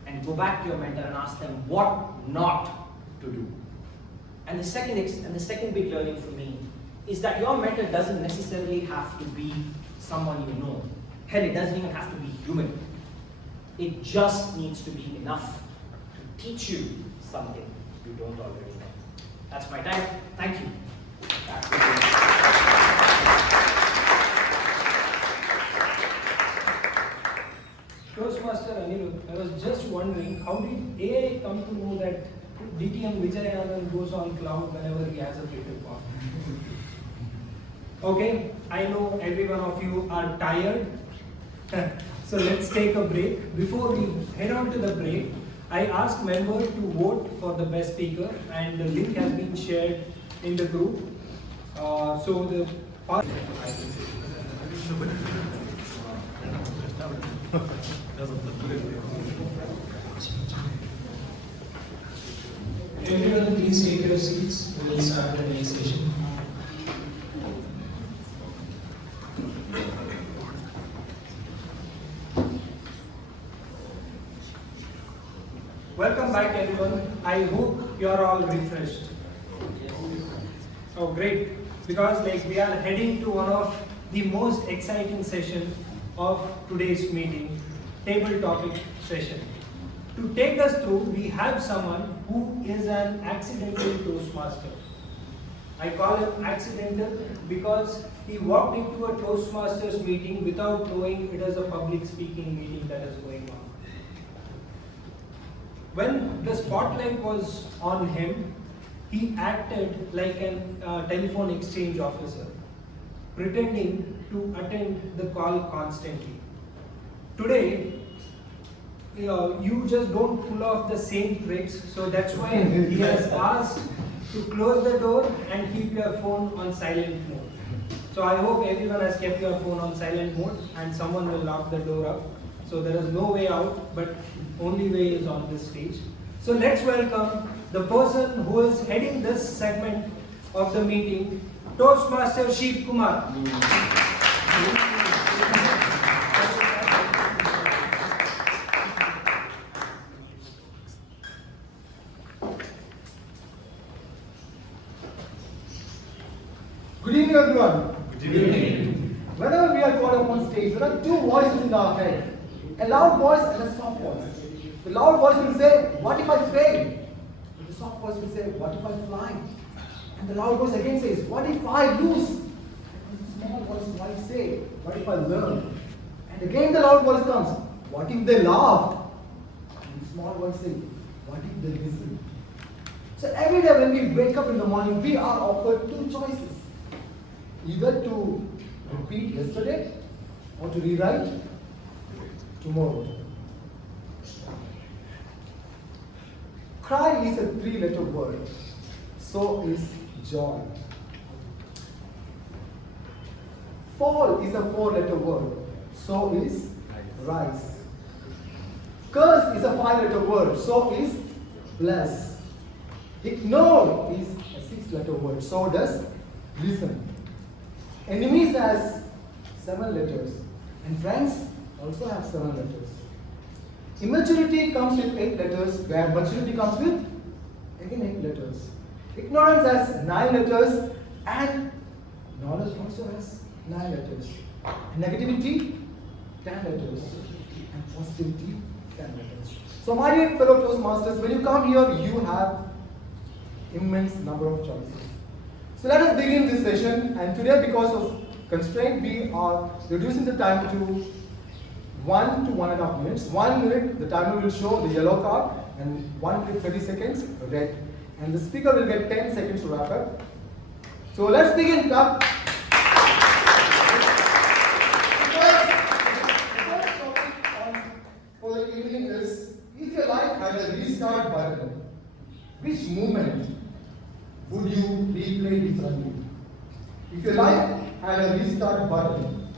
and go back to your mentor and ask them what not to do. And the second big learning for me is that your mentor doesn't necessarily have to be someone you know. Hell, it doesn't even have to be human. It just needs to be enough to teach you something you don't already know. That's my time. Thank you. Back to you. Toastmaster Anirudh, I was just wondering, how did AI come to know that DTM Vijayanand goes on cloud whenever he has a little cough? Okay, I know every one of you are tired. So let's take a break. Before we head on to the break, I asked members to vote for the best speaker, and the link has been shared in the group. Everyone, please take your seats. We will start the next session. Welcome back, everyone. I hope you are all refreshed. Oh, great! Because we are heading to one of the most exciting session of today's meeting, table topic session. To take us through, we have someone who is an accidental Toastmaster. I call him accidental because he walked into a Toastmasters meeting without knowing it is a public speaking meeting that is going on. When the spotlight was on him, he acted like a telephone exchange officer, pretending to attend the call constantly. Today, you just don't pull off the same tricks, so that's why he has asked to close the door and keep your phone on silent mode. So I hope everyone has kept your phone on silent mode and someone will lock the door up. So there is no way out, but only way is on this stage. So let's welcome the person who is heading this segment of the meeting, Toastmaster Sheep Kumar. Good evening, everyone. Good evening. Whenever we are called up on stage, there are two voices in our head. A loud voice and a soft voice. The loud voice will say, what if I fail? But the soft voice will say, what if I fly? And the loud voice again says, what if I lose? And the small voice might say, what if I learn? And again the loud voice comes, what if they laugh? And the small voice says, what if they listen? So every day when we wake up in the morning, we are offered two choices. Either to repeat yesterday or to rewrite tomorrow. Cry is a three-letter word. So is joy. Fall is a four-letter word. So is rise. Curse is a five-letter word. So is bless. Ignore is a six-letter word. So does listen. Enemies has 7 letters, and friends also have 7 letters. Immaturity comes with 8 letters, where maturity comes with again 8 letters. Ignorance has 9 letters, and knowledge also has 9 letters. Negativity, 10 letters, and positivity, 10 letters. So my dear fellow Toastmasters, when you come here, you have immense number of choices. So let us begin this session, and today because of constraint we are reducing the time to 1 to 1.5 minutes. 1 minute the timer will show the yellow card, and 1 minute 30 seconds red, and the speaker will get 10 seconds to wrap up. So let's begin. The first topic for the evening is, if your life had a restart button, which moment would you replay differently? If your life had a restart button,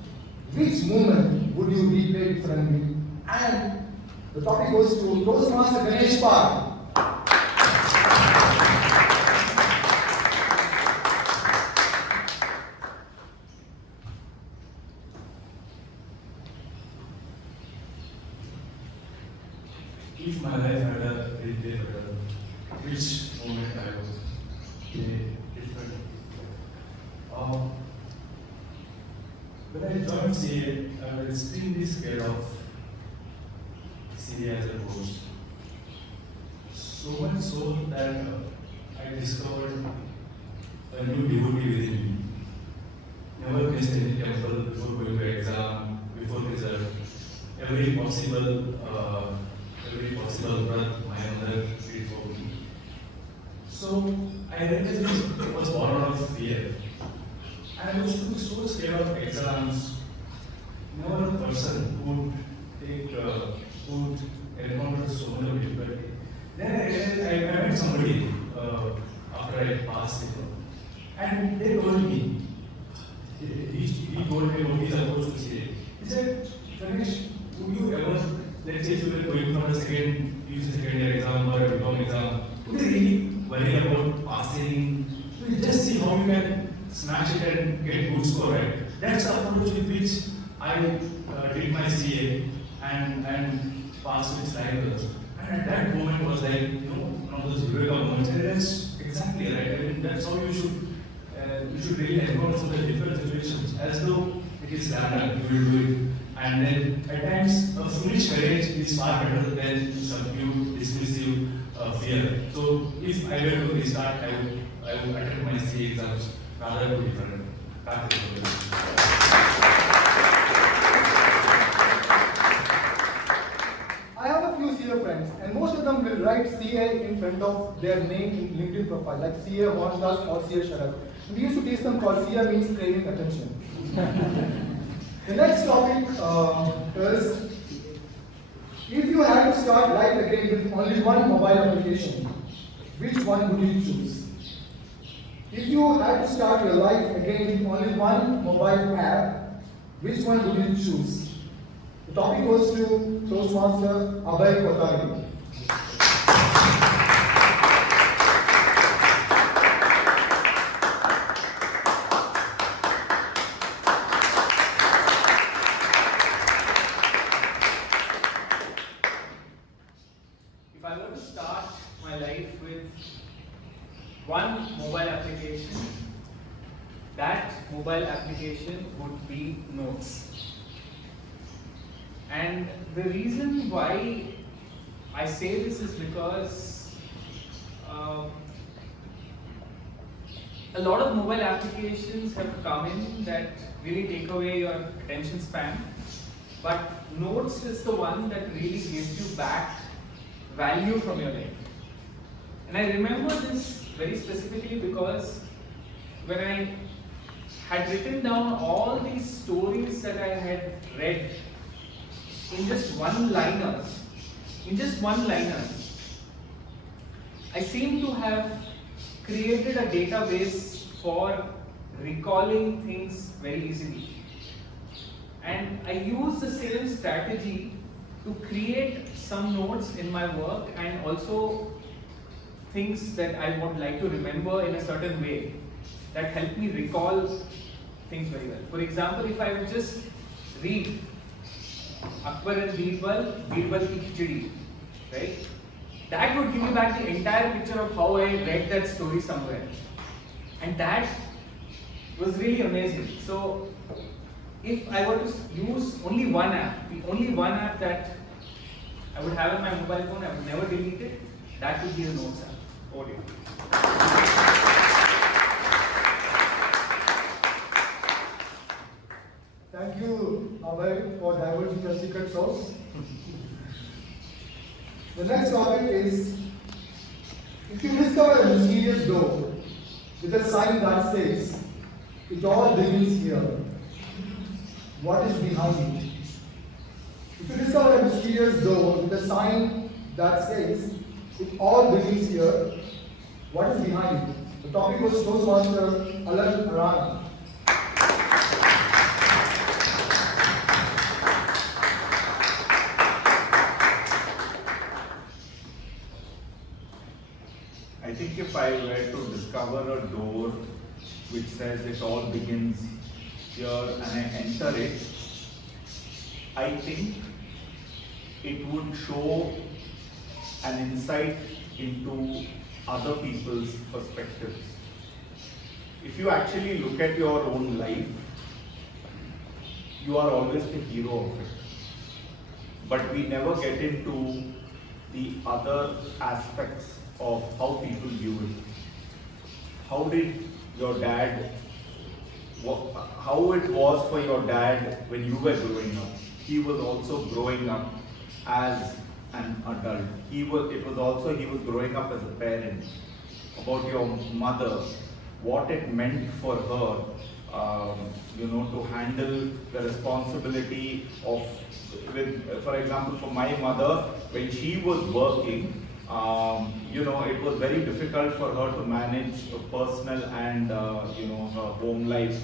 which moment would you replay differently? And the topic goes to Toastmaster Ganesh Park. If my life had a replay button, which moment I would different. When I joined CA, I was extremely scared of CA as a course. So much so that I discovered a new devotee within me. Never missed any temple before going to exam, before result. Every possible breath my mother did for me. So I realized it was born out of fear. I was so scared of exams. Never a person who would encounter so much difficulty. Then I realized I met somebody after I passed it, and they told me. He told me what his approach to CA. He said, Ganesh, would you ever, let's say if you were going for a second year exam or a BCom exam, would you really worry about passing? You just see how you can smash it and get good score, right? That's the approach with which I did my CA and passed with flyers. And at that moment was like, one of those eureka moments. And that's exactly right. I mean, that's how you should really encounter the different situations as though it is random, you will do it. And then at times, a foolish courage is far better than subdued, dismissive fear. So if I were to restart, I would attempt my CA exams rather than different pathways. I have a few CA friends, and most of them will write CA in front of their name in LinkedIn profile, like CA Mohandas or CA Sharad. We used to teach them called CA means craving attention. The next topic is, if you had to start life again with only one mobile application, which one would you choose? If you had to start your life again with only one mobile app, which one would you choose? The topic goes to Toastmaster Abhay Kotari. If I were to start my life with one mobile application, that mobile application would be Notes. And the reason why I say this is because a lot of mobile applications have come in that really take away your attention span, but Notes is the one that really gives you back value from your life. And I remember this very specifically because when I had written down all these stories that I had read in just one-liners, I seem to have created a database for recalling things very easily. And I use the same strategy to create some notes in my work and also things that I would like to remember in a certain way that help me recall things very well. For example, if I would just read Akbar and Birbal ki Khichdi, right? That would give me back the entire picture of how I read that story somewhere. And that was really amazing. So, if I were to use only one app, the only one app that I would have on my mobile phone, I would never delete it, that would be the Notes app. Over to you. Thank you, Abhay, for divulging your secret sauce. The next topic is, if you discover a mysterious door with a sign that says, "It all begins here," what is behind it? If you discover a mysterious door with a sign that says, "It all begins here," what is behind it? The topic was Toastmaster Alan Arana. I think if I were to discover a door which says it all begins here and I enter it, I think it would show an insight into other people's perspectives. if you actually look at your own life, you are always the hero of it. But we never get into the other aspects of how people view it. How did your dad, how it was for your dad when you were growing up? He was also growing up as an adult. He was growing up as a parent. About your mother, what it meant for her, to handle the responsibility of, for example, for my mother, when she was working, it was very difficult for her to manage personal and, her home life.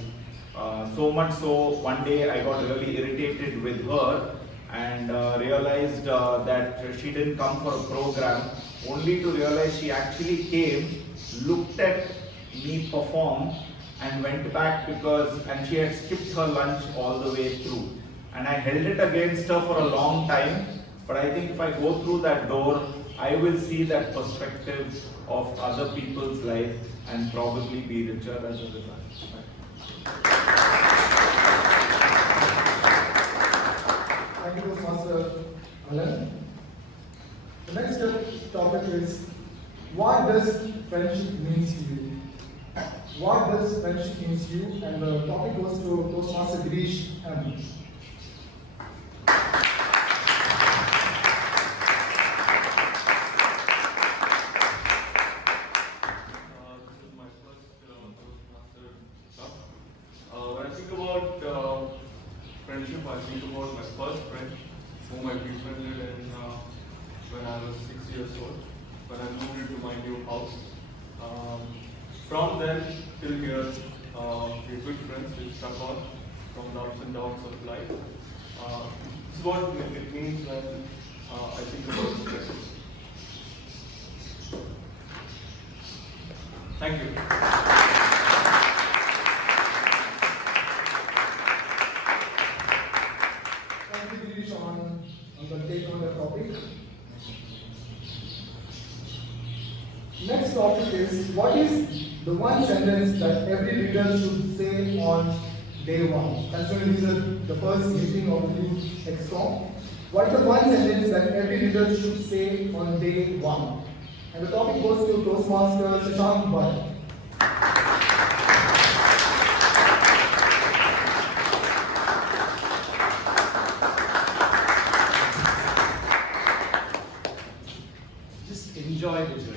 So much so, one day I got really irritated with her and realized that she didn't come for a program, only to realize she actually came, looked at me perform and went back and she had skipped her lunch all the way through. And I held it against her for a long time, but I think if I go through that door, I will see that perspective of other people's life and probably be richer as a result. Thank you, Master Alan. The next topic is, what does friendship mean to you? What does friendship mean to you? And the topic goes to Toastmaster Girish M. This is my first Toastmaster Club. When I think about friendship, I think about my first friend, whom I befriended when I was 6 years old, when I moved into my new house. From then till here, we're good friends. We've stuck on from the ups and downs of life. This is what it means when I think about friends. Thank you. Thank you, Girish, on the take on the topic. Next topic is, what is the one sentence that every leader should say on day one? Considering this is the first meeting of the new ExCom, what is the one sentence that every leader should say on day one? And the topic goes to Toastmaster Shashank Bhatt. Just enjoy the journey.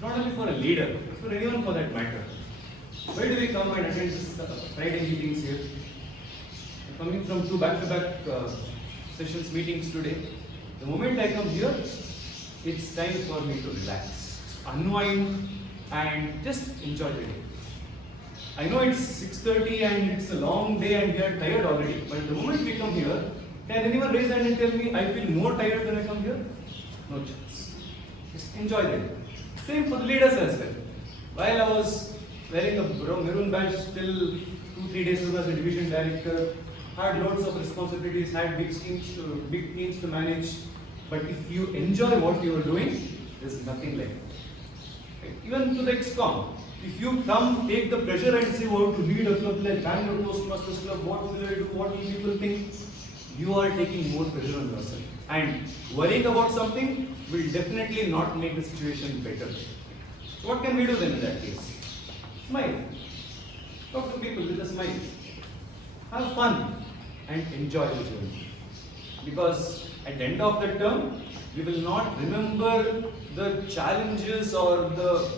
Not only for a leader, but for anyone for that matter. Why do we come and attend this Friday meetings here? I'm coming from 2 back-to-back sessions, meetings today. The moment I come here, it's time for me to relax, unwind, and just enjoy the day. I know it's 6:30 and it's a long day and we are tired already, but the moment we come here, can anyone raise hand and tell me I feel more tired when I come here? No chance. Just enjoy the day. Same for the leaders as well. While I was wearing a maroon badge till 2-3 days ago as a division director, had loads of responsibilities, had big teams to manage. But if you enjoy what you are doing, there's nothing like it. Right? Even to the ExCom, if you come, take the pressure and say, oh, to lead a club like Bangalore Toastmasters Club, what will I do, what will people think? You are taking more pressure on yourself. And worrying about something will definitely not make the situation better. So what can we do then in that case? Smile. Talk to people with a smile. Have fun and enjoy the journey. Because at the end of the term, we will not remember the challenges or the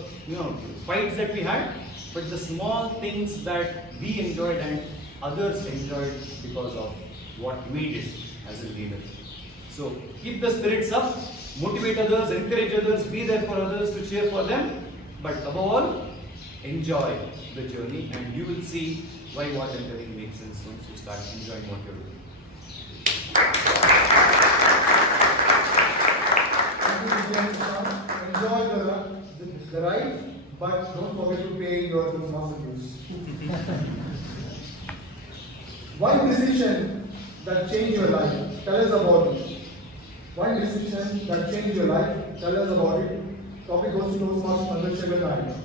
fights that we had, but the small things that we enjoyed and others enjoyed because of what we did as a leader. So keep the spirits up, motivate others, encourage others, be there for others to cheer for them, but above all, enjoy the journey and you will see why what I'm telling makes sense once you start enjoying what you're doing. Enjoy the ride, but don't forget to pay your Toastmaster dues. One decision that changed your life, tell us about it. One decision that changed your life, tell us about it. Topic goes to Toastmaster Chandrasekhar Naik.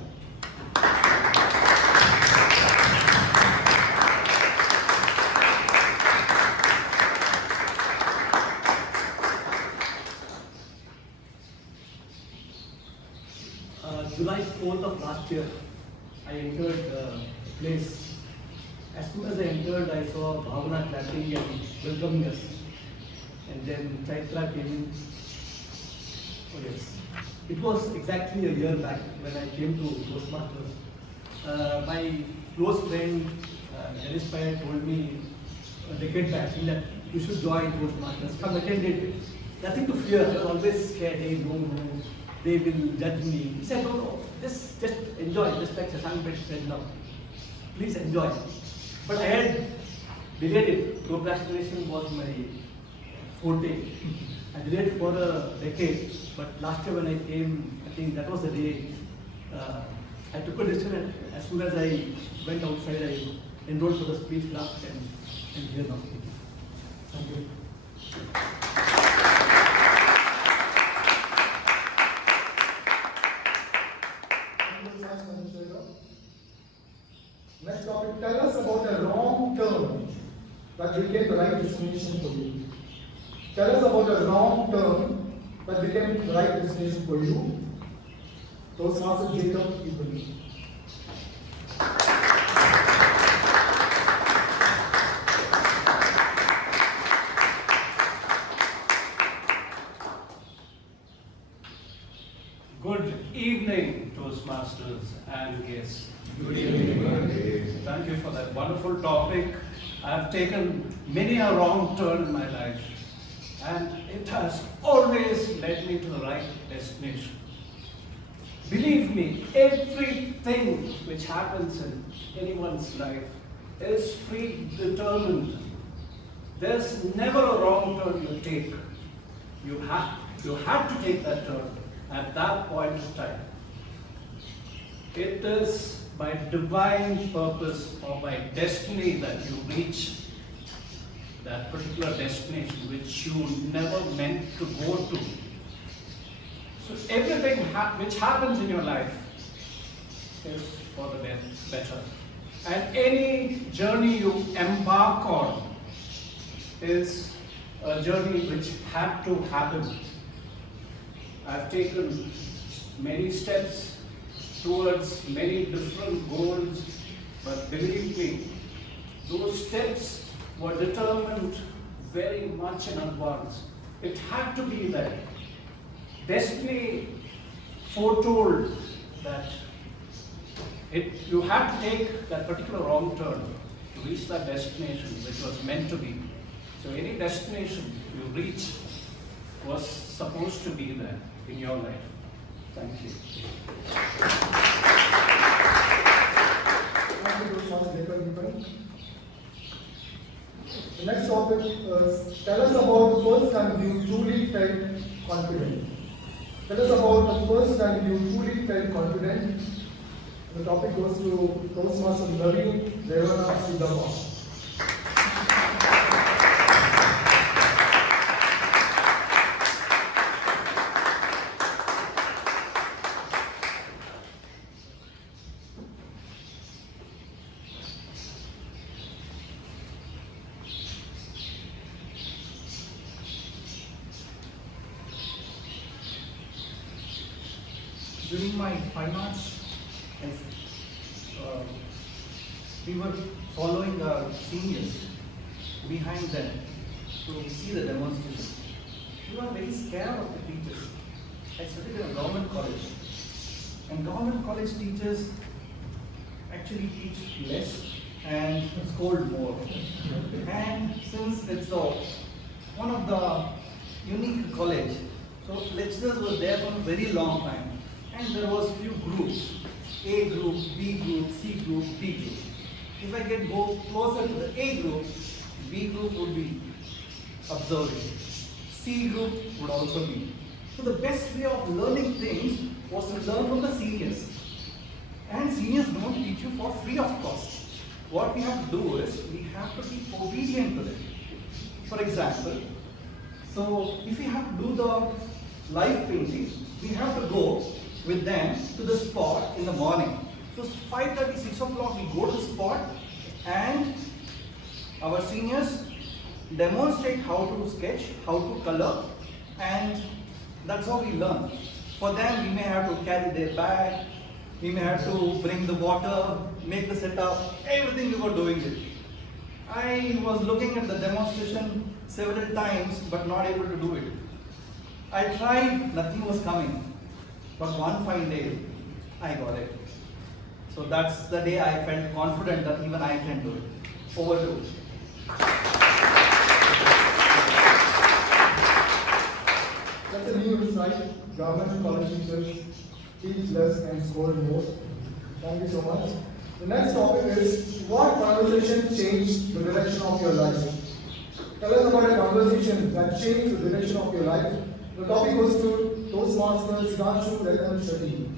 last year, I entered the place. As soon as I entered, I saw Bhavana clapping and welcoming us. And then Chaitra came in. Oh yes. It was exactly a year back when I came to Toastmasters. My close friend, Dennis Payat, told me a decade back that you should join Toastmasters. Come attend it. Nothing to fear. I was always scared. Hey, no, they will judge me. He said, no, just enjoy. Just like Shashank Bhatt said now. Please enjoy. But I had delayed it. Procrastination was my forte. I delayed for a decade. But last year when I came, I think that was the day I took a decision. As soon as I went outside, I enrolled for the speech class and here now. Thank you. Next topic, tell us about a wrong turn that became the right destination for you. Tell us about a wrong turn that became the right destination for you. Toastmaster Jacob Ibrahim. Good evening, Toastmasters and guests. Good evening. Thank you for that wonderful topic. I've taken many a wrong turn in my life, and it has always led me to the right destination. Believe me, everything which happens in anyone's life is predetermined. There's never a wrong turn you take. You have to take that turn at that point of time. It is by divine purpose or by destiny that you reach that particular destination which you never meant to go to. So everything which happens in your life is for the better. And any journey you embark on is a journey which had to happen. I've taken many steps towards many different goals, but believe me, those steps were determined very much in advance. It had to be there. Destiny foretold that you had to take that particular wrong turn to reach that destination which was meant to be. So any destination you reach was supposed to be there in your life. Thank you. Thank you, Toastmaster Jacob Ibrahim. The next topic is, tell us about the first time you truly felt confident. Tell us about the first time you truly felt confident. The topic goes to Toastmaster Naveen Revana Sudhama. During my fine arts, we were following our seniors behind them to see the demonstration. We were very scared of the teachers. I studied in a government college, and government college teachers actually teach less and scold more. And since it's one of the unique college, so lecturers were there for a very long time. And there was few groups, A group, B group, C group, D group. If I can go closer to the A group, B group would be observing. C group would also be. So the best way of learning things was to learn from the seniors. And seniors don't teach you for free of cost. What we have to do is, we have to be obedient to them. For example, so if we have to do the live painting, we have to go with them to the spot in the morning. So 5:30, 6 o'clock, we go to the spot and our seniors demonstrate how to sketch, how to color, and that's how we learn. For them, we may have to carry their bag, We may have to bring the water, make the setup, everything we were doing it. I was looking at the demonstration several times but not able to do it. I tried, nothing was coming. But one fine day, I got it. So that's the day I felt confident that even I can do it. Over to you. That's a new insight. Government college teachers teach less and score more. Thank you so much. The next topic is, what conversation changed the direction of your life? Tell us about a conversation that changed the direction of your life. The topic goes to Toastmasters Ganshu Rekhan Shetty.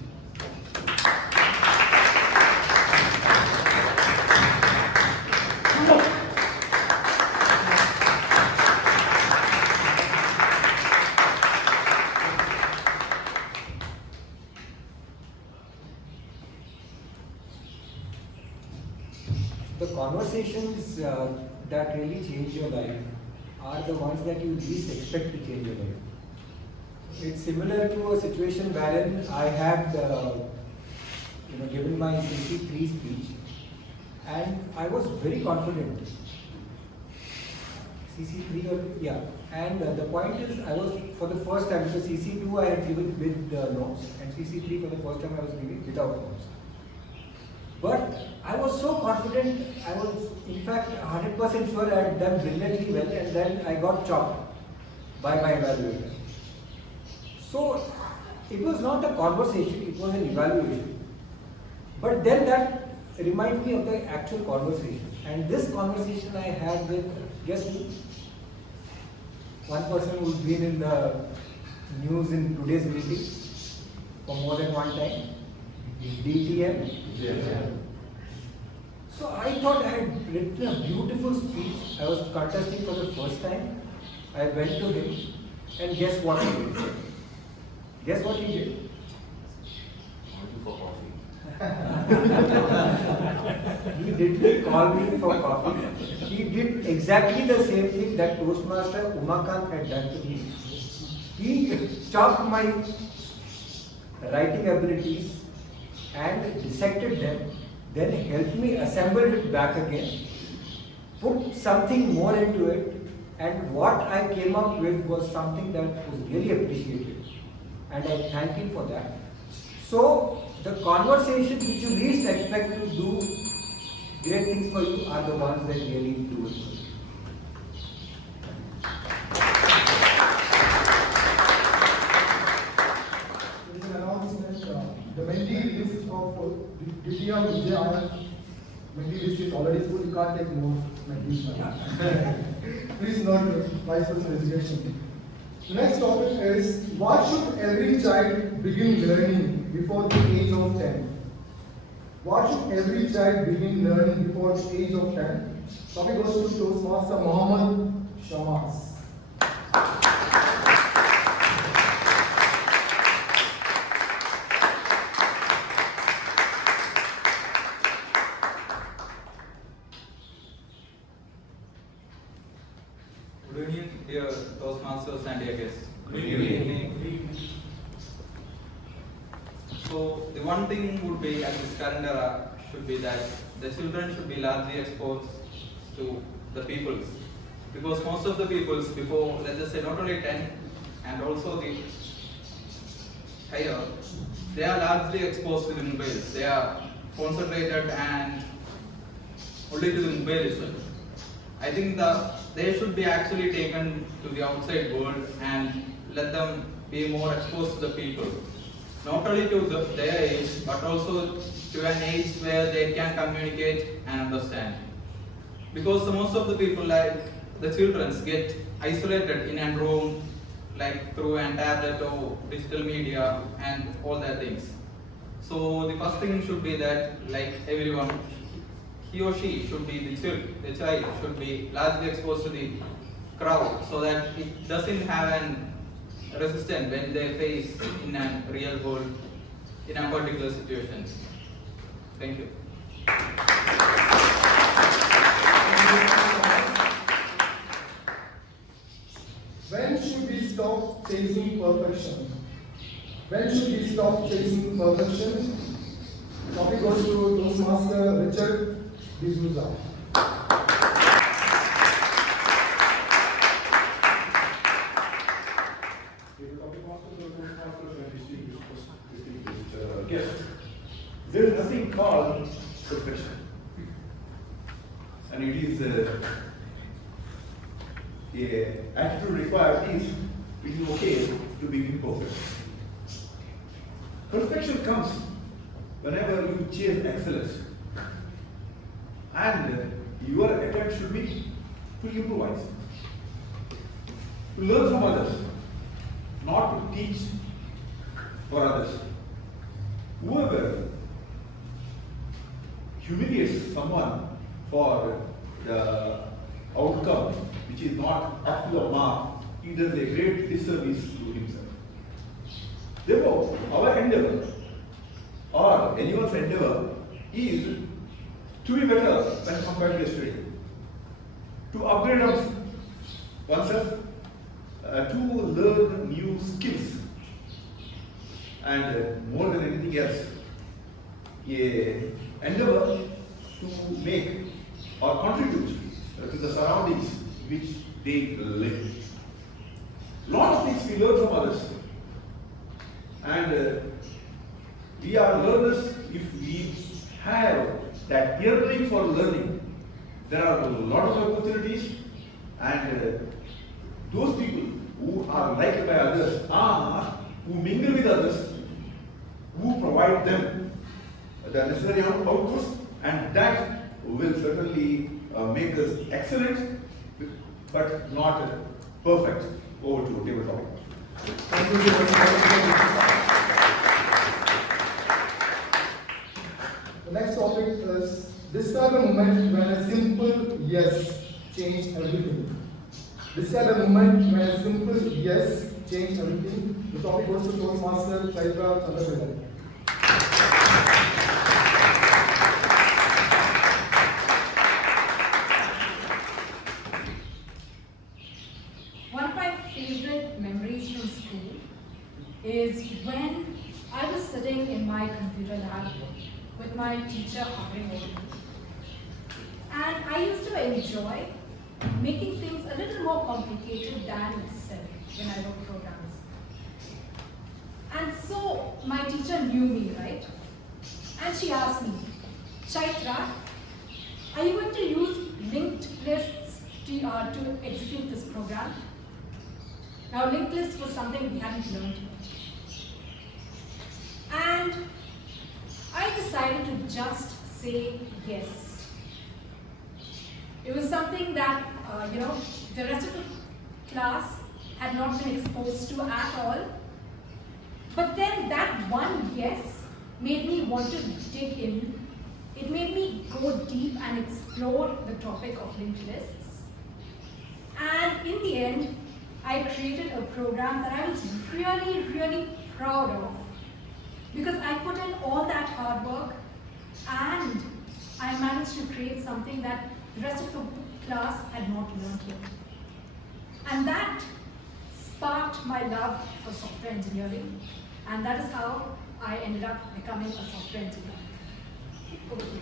The conversations that really change your life are the ones that you least expect to change your life. It's similar to a situation wherein I had given my CC3 speech and I was very confident. CC3 or yeah, and the point is I was for the first time, because CC2 I had given with notes and CC3 for the first time I was giving without notes. But I was so confident, I was in fact 100% sure I had done brilliantly well, and then I got chopped by my evaluator. So it was not a conversation, it was an evaluation. But then that reminds me of the actual conversation. And this conversation I had with, guess who? One person who's been in the news in today's meeting for more than one time. DTM. Yeah. So I thought I had written a beautiful speech. I was contesting for the first time. I went to him and guess what he did? Guess what he did? He didn't call me for coffee. He did exactly the same thing that Toastmaster Umakant had done to me. He chopped my writing abilities and dissected them, then helped me assemble it back again, put something more into it, and what I came up with was something that was really appreciated. And I thank him for that. So, the conversations which you least expect to do great things for you are the ones that really do it for you. The mentee list of Vidya Vijay, mentee list is already full, you can't take more mentees now. Please note Vice President's resignation. The next topic is, what should every child begin learning before the age of 10? What should every child begin learning before the age of 10? Topic goes to Toastmaster Mohammed Shamas. Good evening, dear Toastmasters and dear guests. Good evening. So, the one thing would be at this current era should be that the children should be largely exposed to the peoples. Because most of the peoples before, let us say, not only 10 and also the higher, they are largely exposed to the mobiles. They are concentrated and only to the mobile itself. I think they should be actually taken to the outside world and let them be more exposed to the people. Not only to their age, but also to an age where they can communicate and understand. Because most of the people, like the children, get isolated in a room, like through a tablet or digital media and all that things. So the first thing should be that, like everyone, he or she should be, the child should be largely exposed to the crowd so that it doesn't have an resistance when they face in a real world, in a particular situation. Thank you. When should we stop chasing perfection? When should we stop chasing perfection? Topic goes to Toastmaster Richard D'Souza. Yes. There is nothing called perfection. And it is a attitude required is it is okay to be imperfect. Perfection comes whenever you chase excellence. And your attempt should be to improvise, to learn from others, not to teach for others. Whoever humiliates someone for the outcome which is not up to the mark, he does a great disservice to himself. Therefore, our endeavor or anyone's endeavor is to be better when compared to yesterday, to upgrade oneself, to learn new skills, and more than anything else, a endeavor to make or contribute to the surroundings which they live. Lot of things we learn from others, and we are learners if we have that yearning for learning. There are a lot of opportunities, and those people who are liked by others are who mingle with others, who provide them the necessary outputs, and that will certainly make us excellent, but not perfect. Over to table topic. Thank you. The next topic is describe a moment when a simple yes changed everything. Describe a moment when a simple yes changed everything. The topic goes to Toastmaster Chaitra Chandapillai. One of my favorite memories from school is when I was sitting in my computer lab with my teacher hovering over me. And I used to enjoy making things a little more complicated than necessary when I wrote programs. And so my teacher knew me, right? And she asked me, Chaitra, are you going to use linked lists to execute this program? Now, linked lists was something we hadn't learned yet. And I decided to just say yes. It was something that, the rest of the class had not been exposed to at all. But then that one yes made me want to dig in. It made me go deep and explore the topic of linked lists. And in the end, I created a program that I was really, really proud of, because I put in all that hard work and I managed to create something that the rest of the class had not learned yet. And that sparked my love for software engineering, and that is how I ended up becoming a software engineer. Over to you.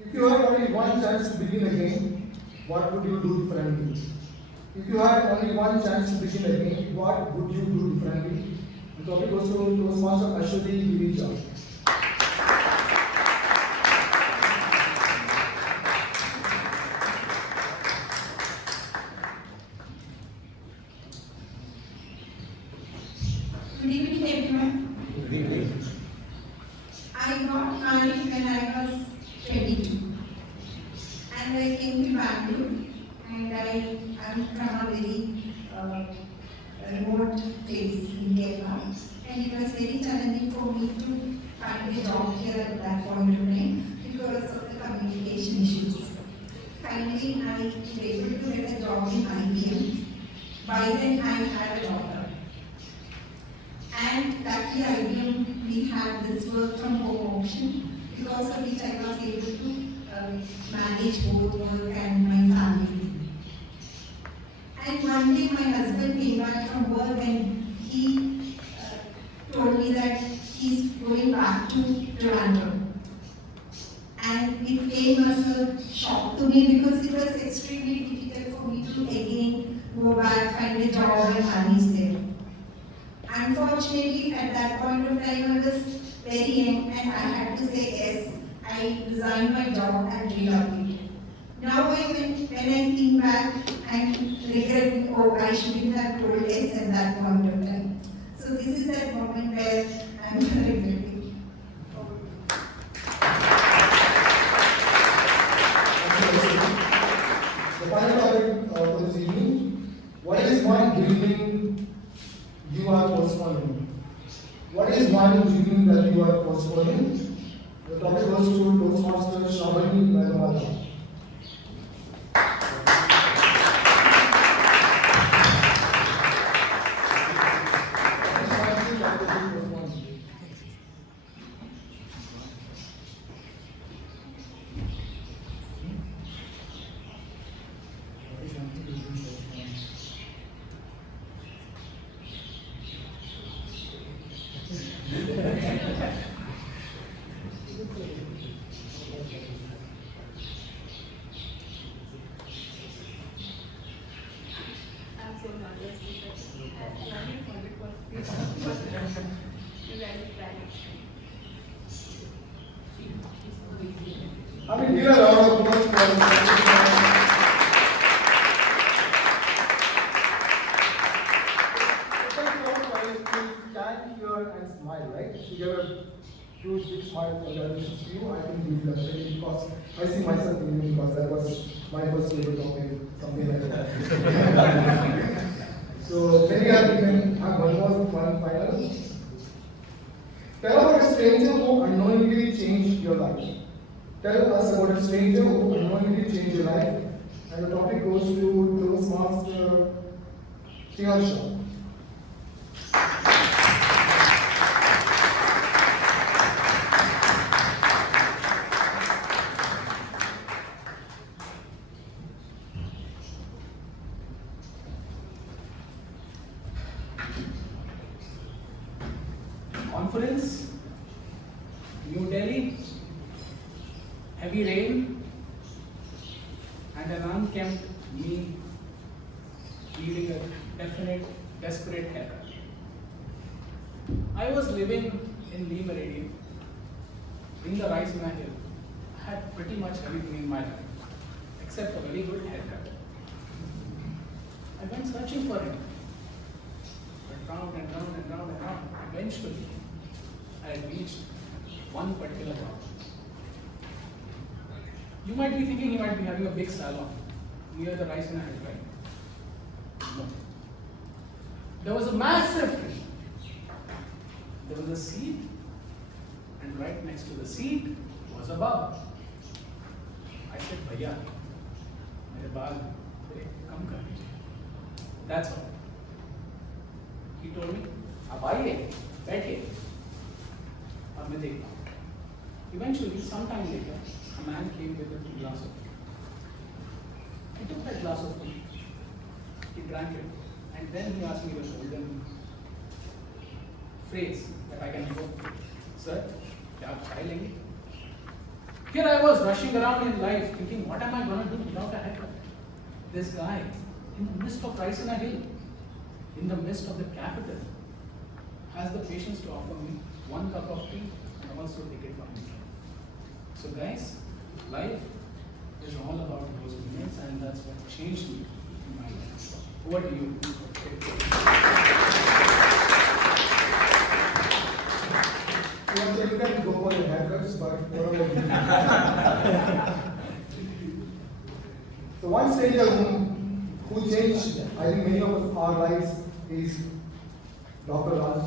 If you had only one chance to begin again, what would you do differently? If you had only one chance to begin again, what would you do differently? The topic goes to Toastmaster Ashwati Girija. Good evening, everyone. Good evening. I got married when I was 22, and I came to Bangalore, and I am from a very remote place in Kerala, and it was very challenging for me to find a job here at that point of time because of the communication issues. Finally, I was able to get a job in IBM. By then, I had a daughter. And luckily IBM, we had this work from home option, because of which I was able to manage both work and my family. And my one day my husband came back from work and he told me that he's going back to Toronto. And it came as a shock to me because it was extremely difficult for me to again go back, find a job and manage there. Unfortunately, at that point of time, I was very young and I had to say yes. I resigned my job and relocated. Now when I think back, I regret, oh, I shouldn't have told yes at that point of time. So this is that moment where I'm regretting. The final topic for this evening: what is one dreaming you are postponing? What is one dreaming that you are postponing? The topic goes to Toastmaster Shamani Bangalore. I mean, give a round of applause for stand here and smile, right? If you get a huge big smile for the to you, I think you will definitely, because I see myself in you, because that was my first favorite topic, something like that. So maybe I can have one final. Tell about a stranger who unknowingly changed your life. Tell us about a stranger who unknowingly changed your life. And the topic goes to Toastmaster Tiansha. Conference, New Delhi, heavy rain, and an unkempt me needing a definite, desperate haircut. I was living in Lee Meridian, in the rice mill hill. I had pretty much everything in my life, except a very good haircut. I went searching for it. Went round and round and round and round. Eventually, I reached one particular bar. You might be thinking he might be having a big salon near the rice mill, right? No. There was a massive tree. There was a seat, and right next to the seat was a bar. I said, "Bhaiya, mere baal thode kam kar dijiye." That's all. He told me, "Ab aiye, baithiye, ab main dekhta hu." Eventually, sometime later, a man came with a glass of tea. He took that glass of tea, he drank it, and then he asked me the golden phrase that I can go, "Sir, kya aap chai lenge?" Here I was rushing around in life thinking, what am I going to do without a haircut? This guy, in the midst of rice in a hill, in the midst of the capital, has the patience to offer me one cup of tea and also take it from me. So guys, life is all about those moments, and that's what changed me in my life. Over to you. You can go for your haircuts, but what about you? So one stranger who changed, I think many of our lives, is Dr. Raj,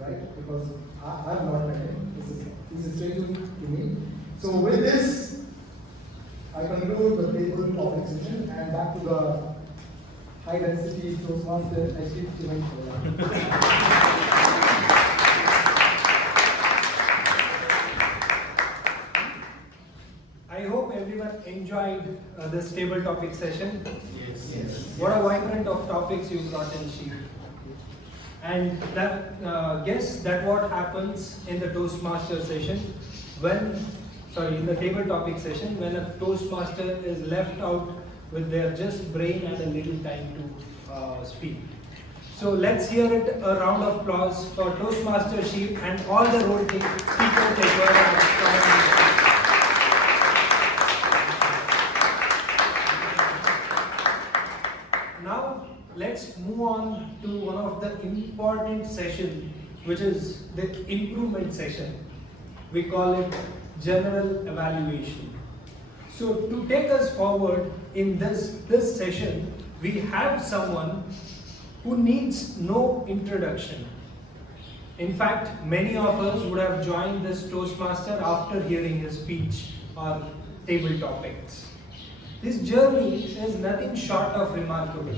right? Because I have not met him. He's a stranger to me. So with this, I conclude the table topic session and back to the high density Toastmaster achievement program. I hope everyone enjoyed this table topic session. Yes. What a vibrant of topics you brought in, Sheep. And that, guess that what happens in the Toastmaster session in the table topic session, when a Toastmaster is left out with their just brain and a little time to speak. So let's hear it, a round of applause for Toastmaster Sheep and all the role speakers as well. Now let's move on to one of the important sessions, which is the improvement session. We call it general evaluation. So to take us forward in this session, we have someone who needs no introduction. In fact, many of us would have joined this Toastmaster after hearing his speech or table topics. His journey is nothing short of remarkable.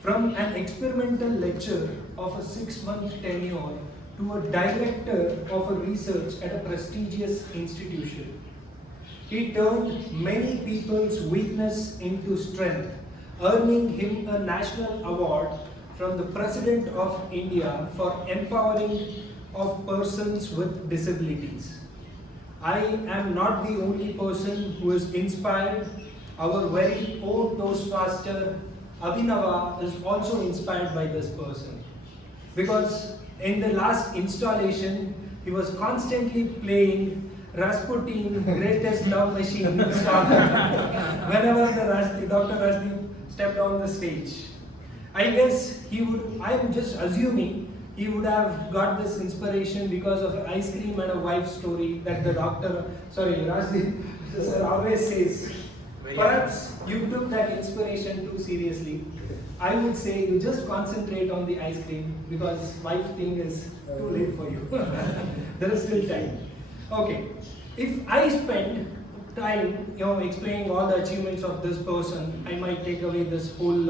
From an experimental lecturer of a 6-month tenure to a director of a research at a prestigious institution, he turned many people's weakness into strength, earning him a national award from the President of India for empowering of persons with disabilities. I am not the only person who is inspired. Our very own Toastmaster Abhinava is also inspired by this person, because in the last installation he was constantly playing Rasputin Greatest Love Machine song whenever Dr. Rasdeep stepped on the stage. I guess I'm just assuming he would have got this inspiration because of ice cream and a wife story that the Rasdeep sir always says. Perhaps you took that inspiration too seriously. I would say you just concentrate on the ice cream, because wife thing is too late for you. There is still time. Okay, if I spend time, explaining all the achievements of this person, I might take away this whole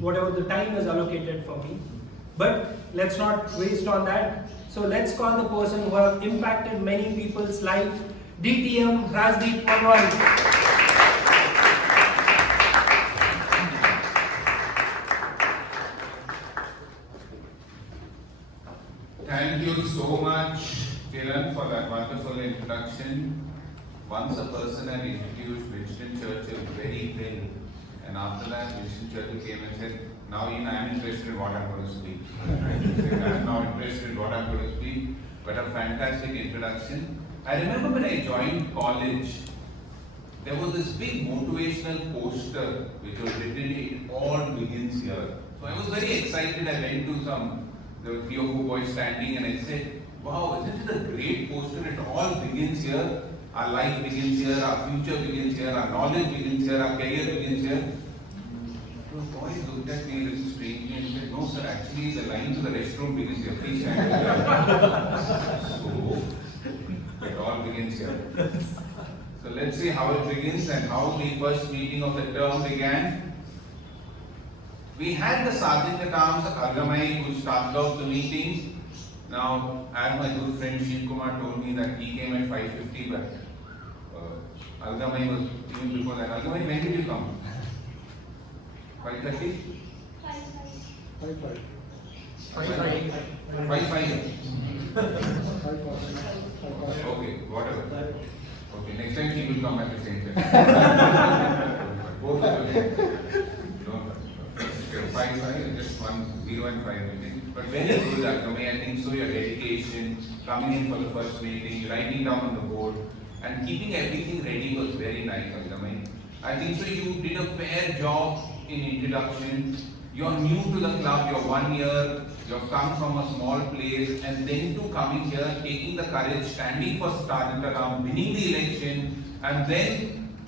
whatever the time is allocated for me. But let's not waste on that. So let's call the person who have impacted many people's life, DTM Rasdeep Panwal. Thank you so much, Kiran, for that wonderful introduction. Once a person had introduced Winston Churchill very well, and after that Winston Churchill came and said, now Ian, I am interested in what I am going to speak. I am now interested in what I am going to speak. But a fantastic introduction. I remember when I joined college, there was this big motivational poster which was written, "It all begins here." So I was very excited. I went to there were 3 or 4 boys standing, and I said, wow, isn't it a great poster? It all begins here. Our life begins here, our future begins here, our knowledge begins here, our career begins here. The boys looked at me a little strangely and said, no sir, actually the line to the restroom begins here. Please stand here. So, it all begins here. So let's see how it begins and how the first meeting of the term began. We had the Sergeant at Arms, Algamai, who started off the meeting. Now, as my good friend Shiv Kumar told me that he came at 5:50, but Algamai was even before that. Algamai, when did you come? 5:30? 5:5. 5:5. Okay, whatever. Okay, next time he will come at the same time. Both of you. Don't 5:5, just 0 and 5 meeting. But very good, Algamai. I think so. Your dedication, coming in for the first meeting, writing down on the board, and keeping everything ready was very nice, Algamai. I think so. You did a fair job in introduction. You're new to the club. You're 1 year. You've come from a small place, and then to coming here, taking the courage, standing for Sergeant at Arms, winning the election, and then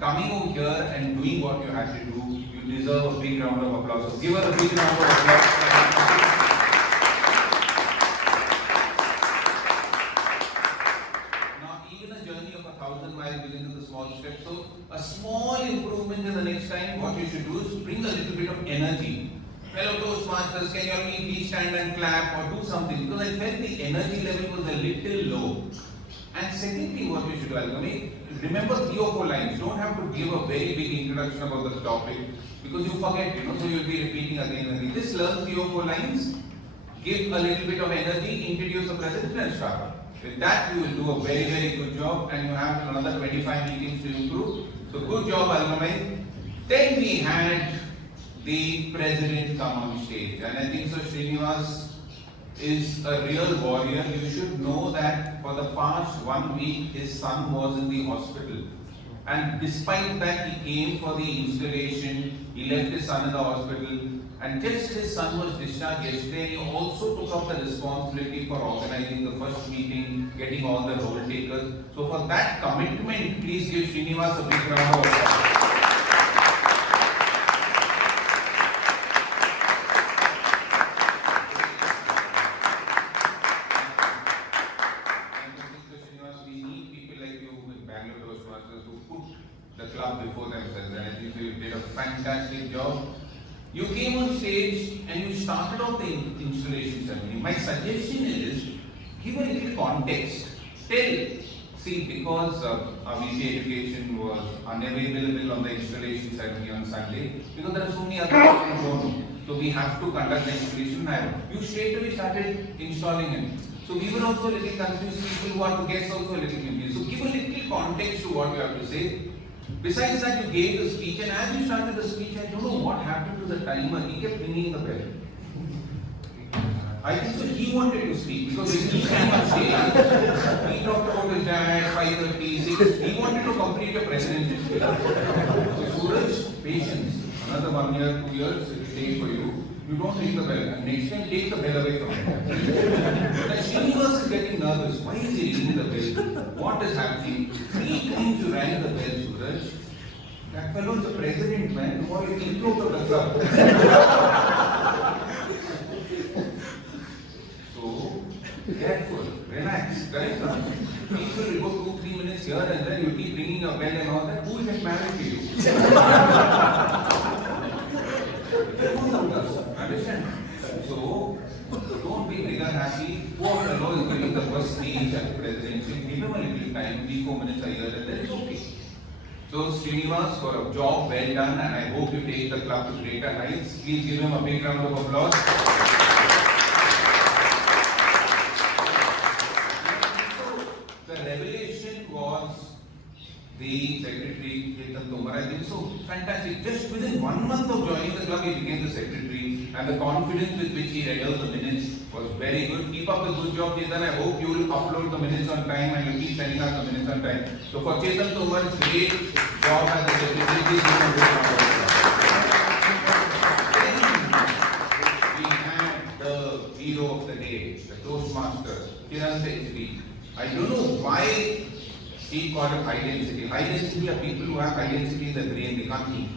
coming over here and doing what you had to do. You deserve a big round of applause. So give us a big round of applause. Now, even a journey of 1,000 miles begins with a small step. So, a small improvement in the next time, what you should do is bring a little bit of energy. Fellow Toastmasters, can you all please stand and clap or do something? Because I felt the energy level was a little low. And secondly, what you should do, Alchemy, remember 3 or 4 lines. You don't have to give a very big introduction about the topic because you forget, so you'll be repeating again and again. Just learn 3 or 4 lines, give a little bit of energy, introduce the president and start. With that, you will do a very, very good job and you have another 25 meetings to improve. So good job, Alchemy. Then we had the president come on stage, and I think so Srinivas is a real warrior. You should know that for the past 1 week his son was in the hospital, and despite that he came for the installation. He left his son in the hospital, and just his son was discharged yesterday. He also took up the responsibility for organizing the first meeting, getting all the role takers. So for that commitment, please give Srinivas a big round of applause. Bangalore Toastmasters who put the club before themselves, and I think you did a fantastic job. You came on stage and you started off the installation ceremony. My suggestion is give a little context. Because our VP Education was unavailable on the installation ceremony on Sunday, because there are so many other people who don't know. So we have to conduct the installation. You straight away started installing it. So we were also a little confused. People who are the guests also a little confused. So give a little context to what you have to say. Besides that, you gave the speech, and as you started the speech, I don't know what happened to the timer. He kept ringing the bell. I think so he wanted to speak because when he came on stage, he talked about his dad, 5:30, 6. He wanted to complete a presidential speech. So Suraj, patience. Another 1 year, 2 years, it will take for you. You don't ring the bell. And next time, take the bell away from him. The Srinivas is getting nervous. Why is he ringing the bell? What is happening? 3 times you rang the bell, Suraj. That fellow is the president, man. What is the intro of the club? So, careful, relax, correct? People will go 2-3 minutes here and then you keep ringing a bell and all that. Who will get married to you? Understand? So, don't be trigger happy. Poor fellow is giving the first speech at the presidency. Give him a little time, 3-4 minutes a year, and then it's okay. So, Srinivas, for a job well done, and I hope you take the club to greater heights. Please give him a big round of applause. The revelation was the secretary, Chetan Tomar. I think so fantastic. Just within 1 month of joining the club, he became the secretary, and the confidence with which he read out the minutes was very good. Keep up the good job, Chetan. I hope you will upload the minutes on time and you keep sending out the minutes on time. So for Chetan Tomar, great job as the secretary. Please give him a good round of applause. We had the hero of the day, the Toastmaster, Kiran Techri. I don't know why he called it high density. High density are people who have high density in the brain, they can't think.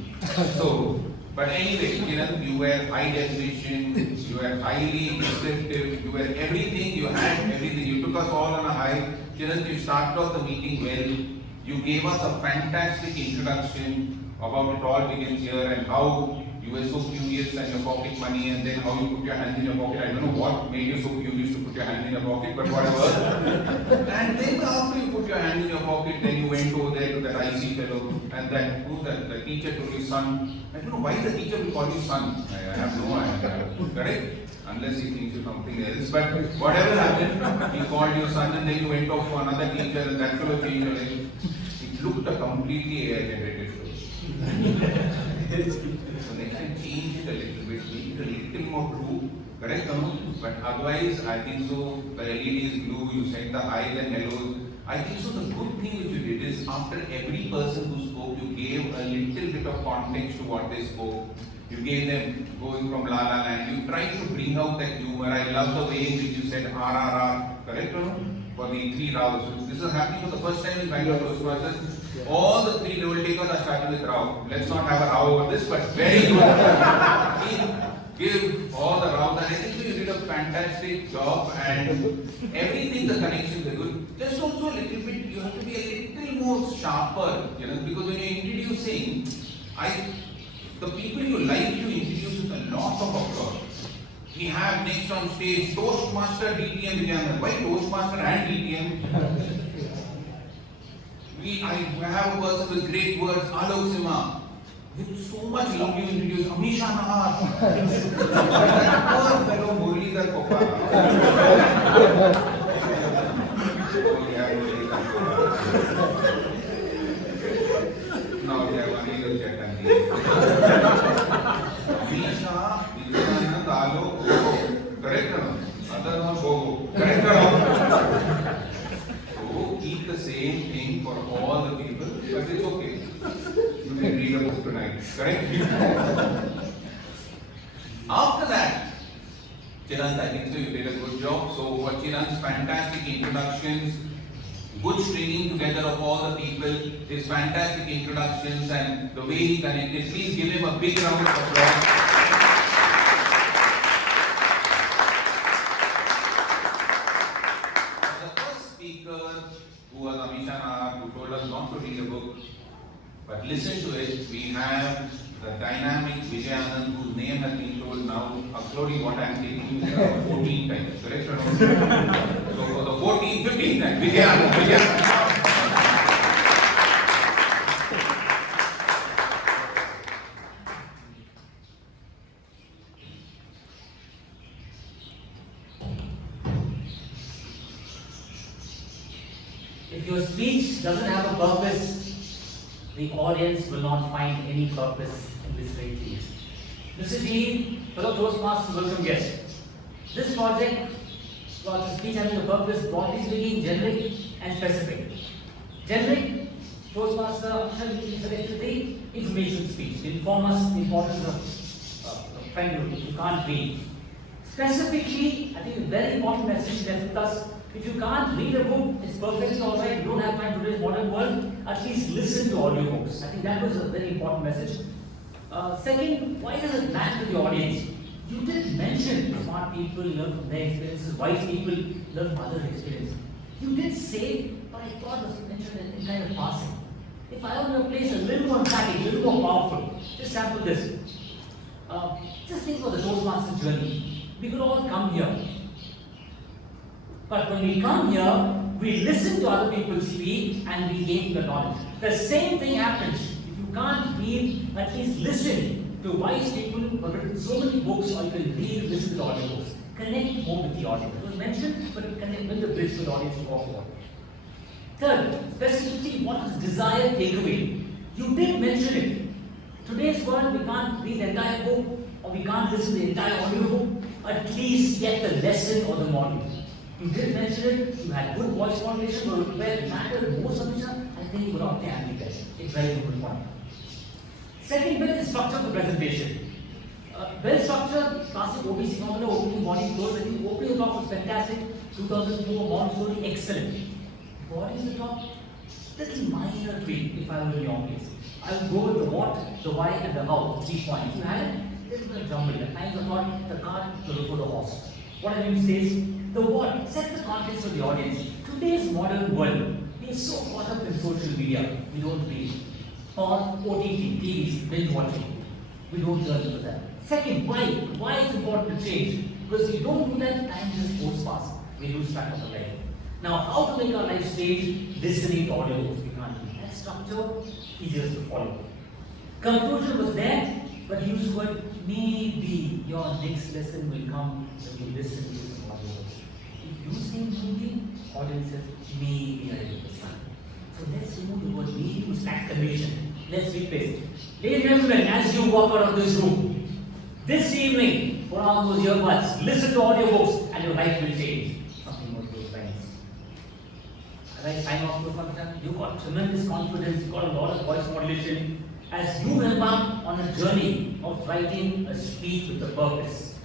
So, but anyway, Kiran, you were high definition, you were highly descriptive, you were everything, you had everything. You took us all on a high. Kiran, you started off the meeting well. You gave us a fantastic introduction about it all begins here and how you were so curious and your pocket money, and then how you put your hands in your pocket. I don't know what made you so curious to put your hand in your pocket, but whatever. And then after you put your hand in your pocket, then you went over there to that IC fellow, and that who's that? The teacher told you son. I don't know why the teacher will call you son. I have no idea. Correct? Unless he thinks you something else. But whatever happened, he called you son, and then you went off to another teacher, and that fellow changed your life. It looked a completely AI generated show. So next time change it a little bit, make it a little more true, correct? But otherwise, I think so, the LED is blue, you sent the highs and hellos. I think so the good thing which you did is after every person who spoke, you gave a little bit of context to what they spoke. You gave them going from La La Land. You tried to bring out that humor. I love the way in which you said RRR, correct? For the 3 rows. This is happening for the first time in Bangalore Toastmasters. All the 3 role takers are starting with row. Let's not have a row over this, but very good. Give all the rows, and I think you did a fantastic job, and everything, the connections are good. Just also a little bit, you have to be a little more sharper, because when you're introducing, the people you like, you introduce with a lot of applause. We have next on stage Toastmaster DTM Vijayanand. Why Toastmaster and DTM? I have a person with great words, Alok Sima. With so much love you introduce Amisha Nahar. Poor fellow Muralidhar Kopa. Now we have one little Chaitanya. Amisha, Vidyanand, Alok, Gogo. Correct or not? Other one Gogo. Correct or not? So keep the same thing for all the people, but it's okay. You can read a book tonight. Correct? After that, Chirant, I think so you did a good job. So for Chirant's fantastic introductions, good stringing together of all the people, his fantastic introductions and the way he connected, please give him a big round of applause. The first speaker, who was Amisha Nahar, who told us not to read a book, but listen to it, we have the dynamic Vijayanand, whose name has been told now, uploading what I am taking 14 times, correct or not? So for the 14th, 15th time, Vijayanand. If your speech doesn't have a purpose, the audience will not find any purpose in listening to you. Mr. Dean, fellow Toastmasters, welcome guests. This project got the speech having a purpose, broadly speaking, generic and specific. Generic, Toastmaster selected the information speech to inform us the importance of friend if you can't read. Specifically, I think a very important message left with us. If you can't read a book, it's perfectly alright. You don't have time to today's modern world. At least listen to audiobooks. I think that was a very important message. Second, why does it matter to the audience? You did mention smart people learn from their experiences, wise people learn from others' experiences. You did say, but I thought it was mentioned in kind of passing. If I were in a place a little more emphatic, a little more powerful, just sample this. Just think about the Toastmasters journey. We could all come here. But when we come here, we listen to other people speak and we gain the knowledge. The same thing happens. If you can't read, at least listen to wise people who have written so many books, or you can read, listen to the audiobooks. Connect more with the audience. It was mentioned, but connect with the bridge for the audience to walk forward. Third, specifically, what is desired takeaway? You did mention it. Today's world, we can't read the entire book, or we can't listen to the entire audiobook. At least get the lesson or the module. You did mention it, you had good voice formulation, but where it mattered most of it, I think you would opt the amplification. It's very good point. Second bit is structure of the presentation. Well structured, classic OBC formula, opening, body, close. I think opening the talk was fantastic. 2004, Montessori, excellent. Body is the top, little minor tweak if I were in your case. I would go with the what, the why, and the how, 3 points. You had it, little bit of jumble. At times I thought the cart before the horse. What I mean to say is, the what, set the context for the audience. Today's modern world, we are so caught up in social media, we don't read. Or OTT, TVs, binge watching. We don't learn to that. Second, why? Why is it important to change? Because if we don't do that, time just goes fast. We lose track of the life. Now, how to make our life stage? Listening to audiobooks, we can't do that structure, easier to follow. Conclusion was there, but use the word maybe. Your next lesson will come when you listen to some audiobooks. If you sing movie, audience says, maybe I will listen. So let's remove the word maybe with exclamation. Let's replace it. Ladies and gentlemen, as you walk out of this room, this evening, put on those earbuds, listen to audiobooks, and your life will change. Something more to those lines. As I sign off, you got tremendous confidence, you got a lot of voice modulation. As you embark on a journey of writing a speech with a purpose.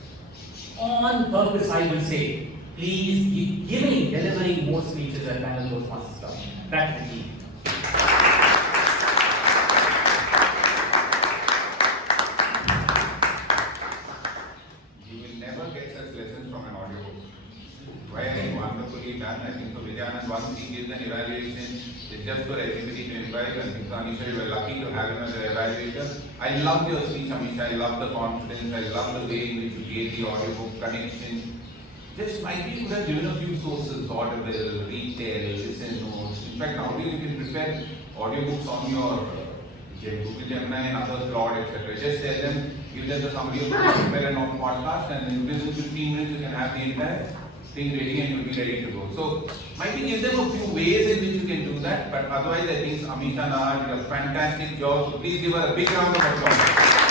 On purpose, I will say, please keep delivering more speeches at Bangalore Toastmasters Club. Back to the team. You will never get such lessons from an audiobook. Very wonderfully done. I think for Vijayanand, once he gives an evaluation, it's just for everybody to imbibe. And I think Amisha, you were lucky to have him as an evaluator. I love your speech, Amisha. I love the confidence. I love the way in which you gave the audiobook connection. Just might be you could have given a few sources, Audible, retail, listen notes, In fact, nowadays you can prepare audiobooks on your Google Gemini and other Claude, etc. Just tell them, give them the summary of the prepare and on podcast, and within 15 minutes you can have the entire thing ready and you'll be ready to go. So, might be give them a few ways in which you can do that, but otherwise I think Amisha Nahar did a fantastic job. So please give her a big round of applause.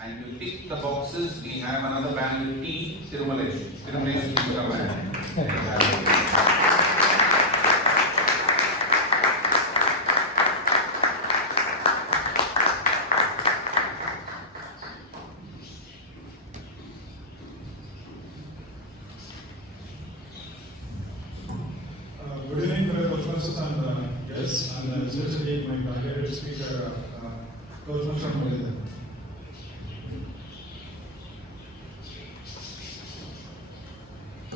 And to tick the boxes, we have another band with T, Tirumalesh. Tirumalesh, please come and. Good evening, fellow Toastmasters and guests, and especially my graduate speaker, Toastmaster Malaysia.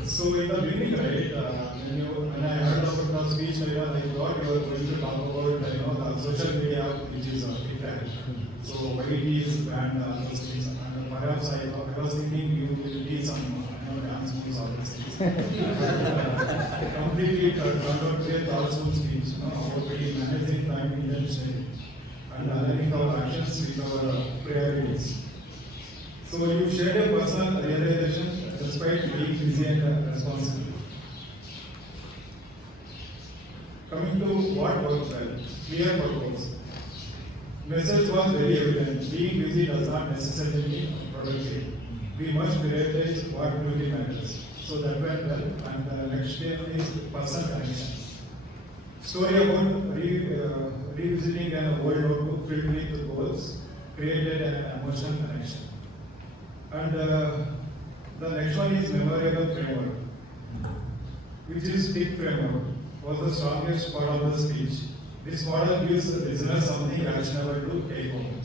So in the beginning, right, when I heard about the speech, I thought you were going to talk about the social media, which is TikTok. So why it is banned, those things, and perhaps I was thinking you will be some dance moves or those things. Completely turned out to be a thoughtful speech, about managing time intention and aligning our actions with our priorities. So you shared a personal realization despite being busy and responsible. Coming to what worked well, clear purpose. Message was very evident. Being busy does not necessarily mean productive. We must prioritize what truly matters. So that went well. And the next step is personal connection. Story about revisiting an old notebook filled with goals created an emotional connection. And the next one is memorable framework, which is TIC framework, was the strongest part of the speech. This model gives the listener something actionable to take home.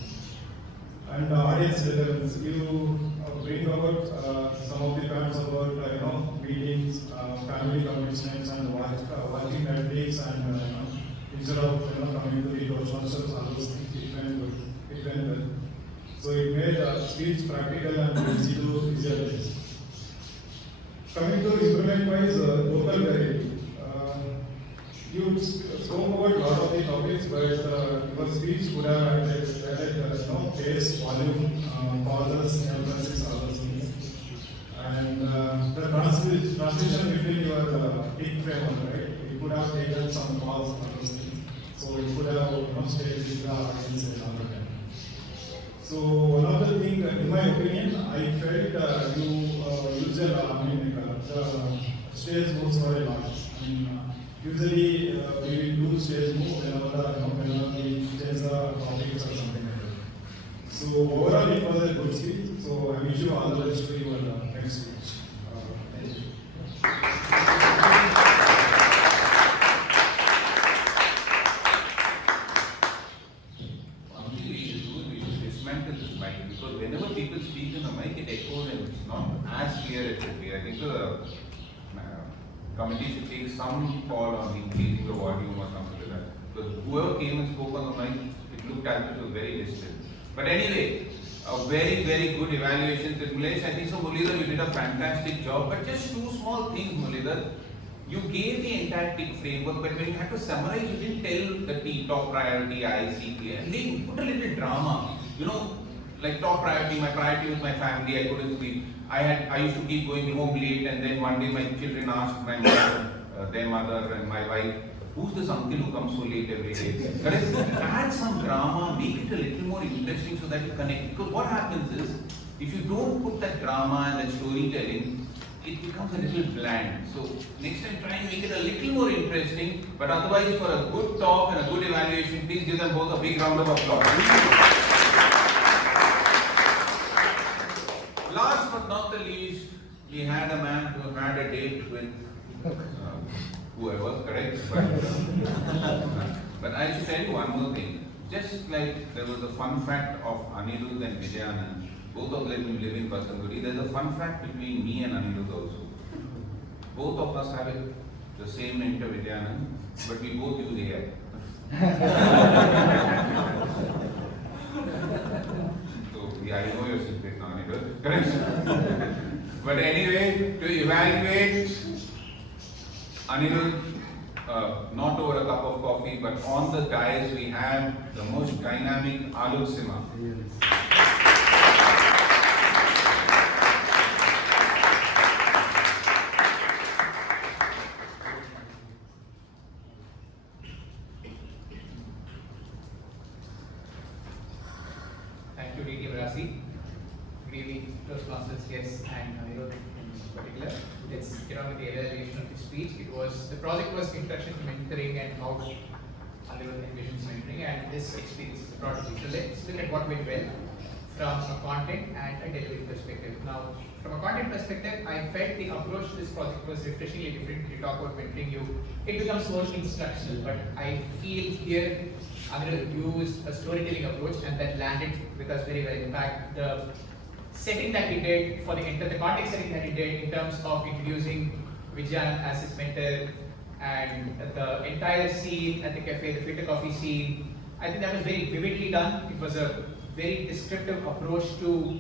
And audience relevance, you bring about some of the points about meetings, family commitments, and watching Netflix, and instead of coming to the Toastmasters, all those things, it went well. So it made speech practical and easy to visualize. Coming to implement-wise local variety, you spoke about a lot of the topics, but your speech could have added pace, volume, pauses, emphasis, all those things. And the transition between your TIC framework, right? You could have taken some pause, all those things. So you could have stayed with the audience and all that. So one of the things, in my opinion, I felt you use the stage moves for a lot. Usually we will do stage move whenever we change the topics or something like that. So overall it was a good speech. So I wish you all the best to your next speech. Thank you. Because whenever people speak in the mic, it echoes and it's not as clear as it should be. I think the committee should take some call on increasing the volume or something like that. Because whoever came and spoke on the mic, it looked as if it was very distant. But anyway, a very, very good evaluation, Tirumalesh. I think so, Muralidhar, you did a fantastic job. But just two small things, Muralidhar. You gave the entire TIC framework, but when you had to summarize, you didn't tell the T, top priority, ICT, and then put a little drama. Like top priority, my priority was my family, I couldn't sleep. I used to keep going home late, and then one day my children asked my mother, their mother and my wife, who's this uncle who comes so late every day? Correct? Add some drama, make it a little more interesting so that you connect. Because what happens is, if you don't put that drama and that storytelling, it becomes a little bland. So next time try and make it a little more interesting, but otherwise for a good talk and a good evaluation, please give them both a big round of applause. Last but not the least, we had a man who had a date with whoever, correct? But I should tell you one more thing. Just like there was a fun fact of Anirudh and Vijayanand, both of them live in Basanguri. There's a fun fact between me and Anirudh also. Both of us have the same name to Vijayanand, but we both use AI. So yeah, I know you're evaluate Anirudh, not over a cup of coffee, but on the dais we have the most dynamic Alok Sima. Thank you, D.T. Brasi. Good evening, Toastmasters, yes, and Anirudh in particular. Let's get on with the evaluation of the speech. The project was Introduction to Mentoring and how Anirudh envisions mentoring, and this experience is a product. So let's look at what went well from a content and a delivery perspective. Now, from a content perspective, I felt the approach to this project was refreshingly different. You talk about mentoring, it becomes more instructional, but I feel here Anirudh used a storytelling approach, and that landed with us very well. In fact, the setting that he did for the context setting that he did in terms of introducing Vijayan as his mentor and the entire scene at the cafe, the filter coffee scene, I think that was very vividly done. It was a very descriptive approach to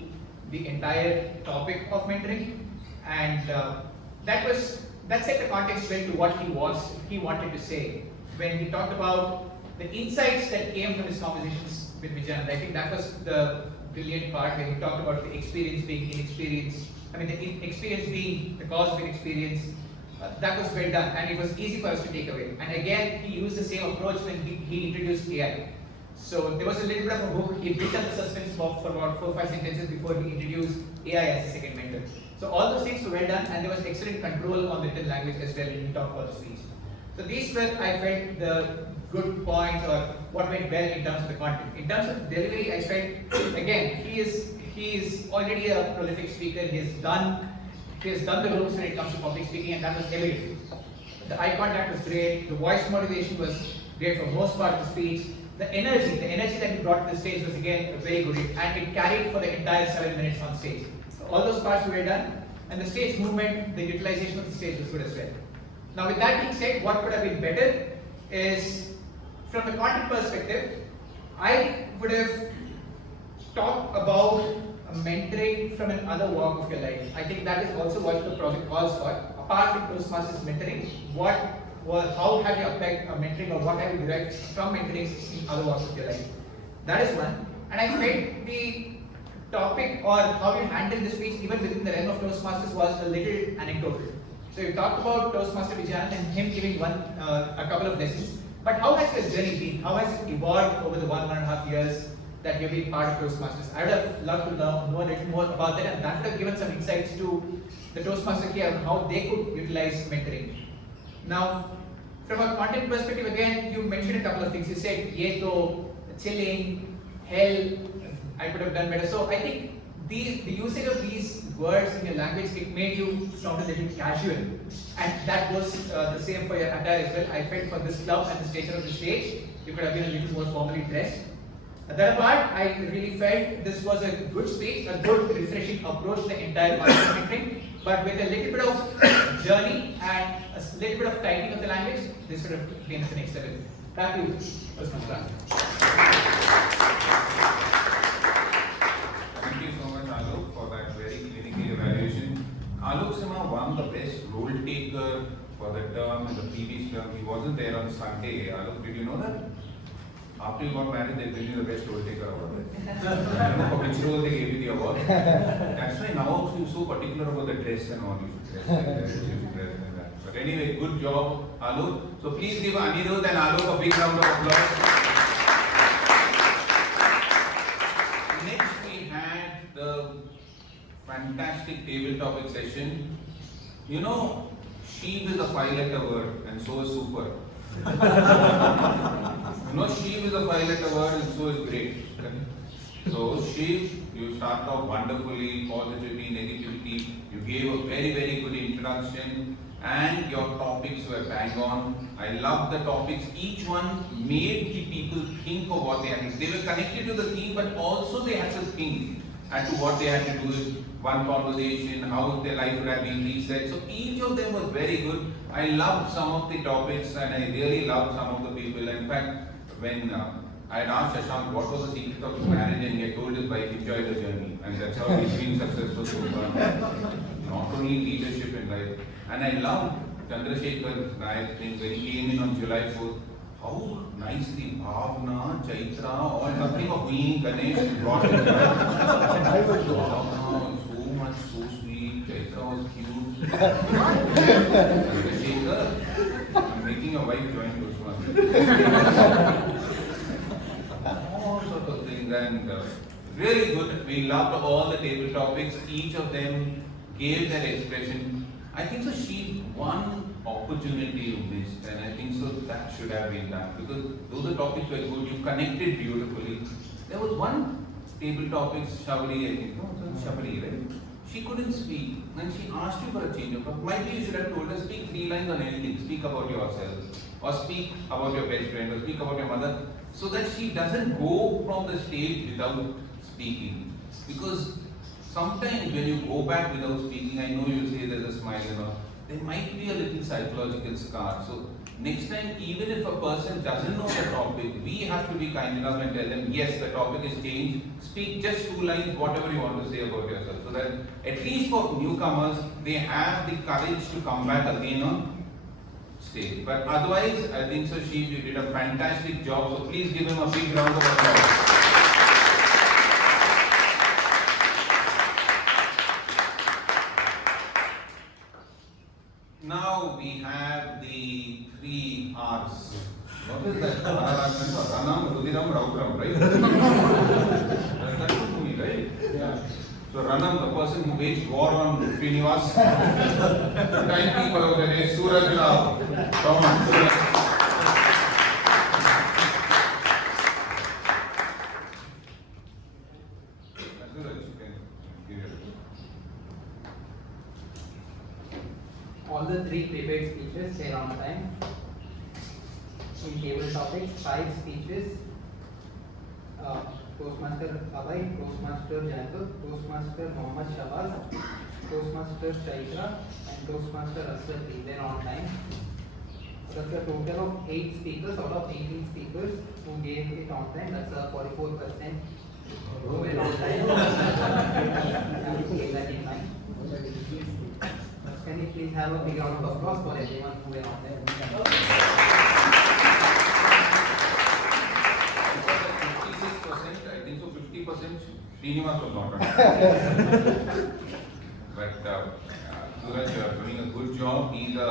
the entire topic of mentoring, and that set the context well to what he wanted to say when he talked about the insights that came from his conversations with Vijayan. I think that was the brilliant part where he talked about the experience being inexperience. I mean, the experience being the cause of inexperience. That was well done, and it was easy for us to take away. And again, he used the same approach when he introduced AI. So there was a little bit of a hook. He built up the suspense box for about 4 or 5 sentences before he introduced AI as a second mentor. So all those things were well done, and there was excellent control on the written language as well when he talked about the speech. So these were, I felt, the good points or what went well in terms of the content. In terms of delivery, I felt, again, he is already a prolific speaker. He has done the ropes when it comes to public speaking, and that was evident. The eye contact was great. The voice modulation was great for most part of the speech. The energy that he brought to the stage was again very good, and it carried for the entire 7 minutes on stage. So all those parts were well done, and the stage movement, the utilization of the stage was good as well. Now, with that being said, what could have been better is, from the content perspective, I would have talked about mentoring from another walk of your life. I think that is also what the project calls for. Apart from Toastmasters mentoring, how have you applied mentoring, or what have you derived from mentoring in other walks of your life? That is one. And I felt the topic or how you handle the speech even within the realm of Toastmasters was a little anecdotal. So you talked about Toastmaster Vijayan and him giving a couple of lessons. But how has your journey been? How has it evolved over the 1.5 years that you've been part of Toastmasters? I would have loved to know a little more about that, and that would have given some insights to the Toastmaster here on how they could utilize mentoring. Now, from a content perspective, again, you mentioned a couple of things. You said yeto, chilling, hell. I could have done better. So I think the usage of these words in your language, it made you sound a little casual, and that goes the same for your attire as well. I felt for this club and the stature of the stage, you could have been a little more formally dressed. That apart, I really felt this was a good speech, a good refreshing approach to the entire mentoring, but with a little bit of journey and a little bit of tightening of the language, this would have been at the next level. Back to you, Toastmaster. Thank you so much, Alok, for that very clinical evaluation. Alok Sima won the best role taker for the term in the previous term. He wasn't there on Sunday. Alok, did you know that? After you got married, they gave you the best role taker award. I don't know for which role they gave you the award. That's why now also you're so particular about the dress and all. You should dress like that, you should dress like that. But anyway, good job, Alok. So please give Anirudh and Alok a big round of applause. Next, we had the fantastic table topic session. You know, sheep is a 5-letter word, and so is super. You know, sheep is a 5-letter word, and so is great. So, sheep, you start off wonderfully, positively, negativity. You gave a very, very good introduction, and your topics were bang on. I love the topics. Each one made the people think of what they had to do. They were connected to the theme, but also they had to think as to what they had to do with one conversation, how their life would have been reset. So each of them was very good. I loved some of the topics, and I really loved some of the people. In fact, when I had asked Shashank what was the secret of his marriage, and he had told his wife, enjoy the journey. And that's how he's been successful so far. not only leadership in life. And I love Chandrasekhar Naik's thing when he came in on July 4th. How nicely Bhavna, Chaitra, all nothing of me, Ganesh brought it. Bhavna, so much, so sweet. Chaitra was cute. Chandrasekhar, I'm making a wife join Toastmasters. All sorts of things, and really good. We loved all the table topics. Each of them gave their expression. I think so. She won opportunity you missed, and I think so that should have been done, because though the topics were good, you connected beautifully. There was one table topic, Shabari, I think, no, it was Shabari, right? She couldn't speak, and she asked you for a change of thought. Maybe you should have told her, speak 3 lines on anything, speak about yourself, or speak about your best friend, or speak about your mother, so that she doesn't go from the stage without speaking. Because sometimes when you go back without speaking, I know you say there's a smile and all, there might be a little psychological scar. So next time, even if a person doesn't know the topic, we have to be kind enough and tell them, yes, the topic is changed. Speak just 2 lines, whatever you want to say about yourself. So that at least for newcomers, they have the courage to come back again on stage. But otherwise, I think so she did a fantastic job. So please give him a big round of applause. Now we have the 3 R's. What is that? Ranam, Rudiram, Rauram, right? That's good to me, right? Yeah. So Ranam, the person who waged war on Srinivas. Timekeeper of the day, Suraj Rao. Come on, Suraj. All the 3 prepared speeches were on time. In table topics, 5 speeches. Toastmaster Abhay, Toastmaster Jacob, Toastmaster Mohammad Shabazz, Toastmaster Chaitra, and Toastmaster Aswati were on time. That's a total of 8 speakers out of 18 speakers who gave it on time. That's a 44% who were on time. And gave that in time. Can you please have a big round of applause for everyone who were on there? 56%, I think so 50%, Srinivas was not on. But Suraj, you are doing a good job. He's a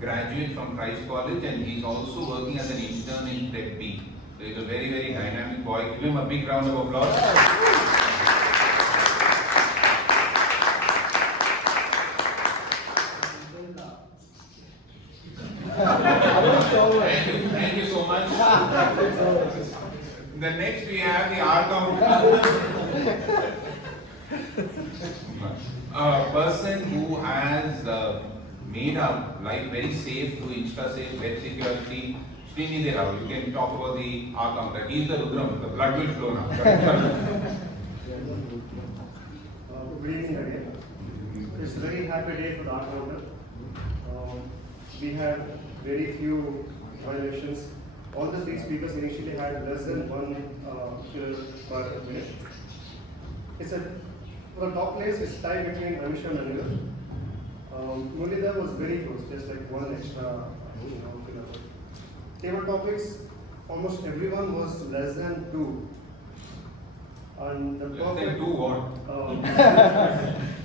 graduate from Christ College and he's also working as an intern in Tech B. So he's a very, very dynamic boy. Give him a big round of applause. Thank you so much. The next we have the R count. A person who has made our life very safe through InstaSafe, web security. Srinidhi Rao, you can talk about the R counter. He is the Rudram, the blood will flow now. Good evening again. It's a very happy day for the R counter. We had very few violations. All the 3 speakers initially had less than 1 filler per minute. For the top place, it's tied between Amisha and Anil. Mulida was very close, just like 1 extra filler. Table topics, almost everyone was less than 2. And the perfect 2 what?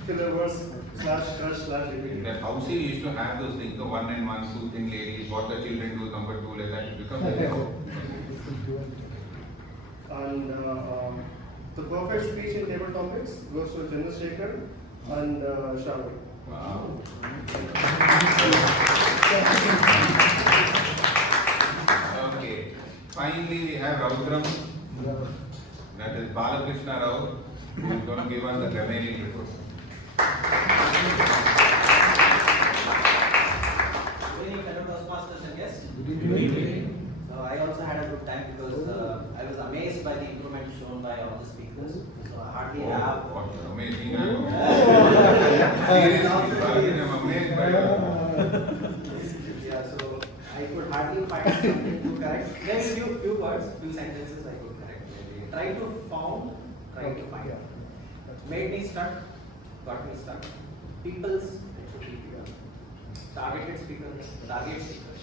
filler was /crush/repeat. In that house we used to have those things, the 1 and 1, 2 thin ladies, what the children do, number 2, like that, it becomes very And the perfect speech in table topics goes to Chandrasekhar and Shravan. Wow. Okay. Finally, we have Raudram. That is Balakrishna Rao, who is going to give us the grammarian report. Good evening, fellow Toastmasters and guests. Good evening. So I also had a good time because I was amazed by the improvement shown by all the speakers. So I hardly have. What amazing! Seriously, I'm amazed by Yeah, so I could hardly find something to correct. There's few words, few sentences I could correct. Try to find. Made me stuck, got me stuck. peoples, it should be targeted speakers, target speakers.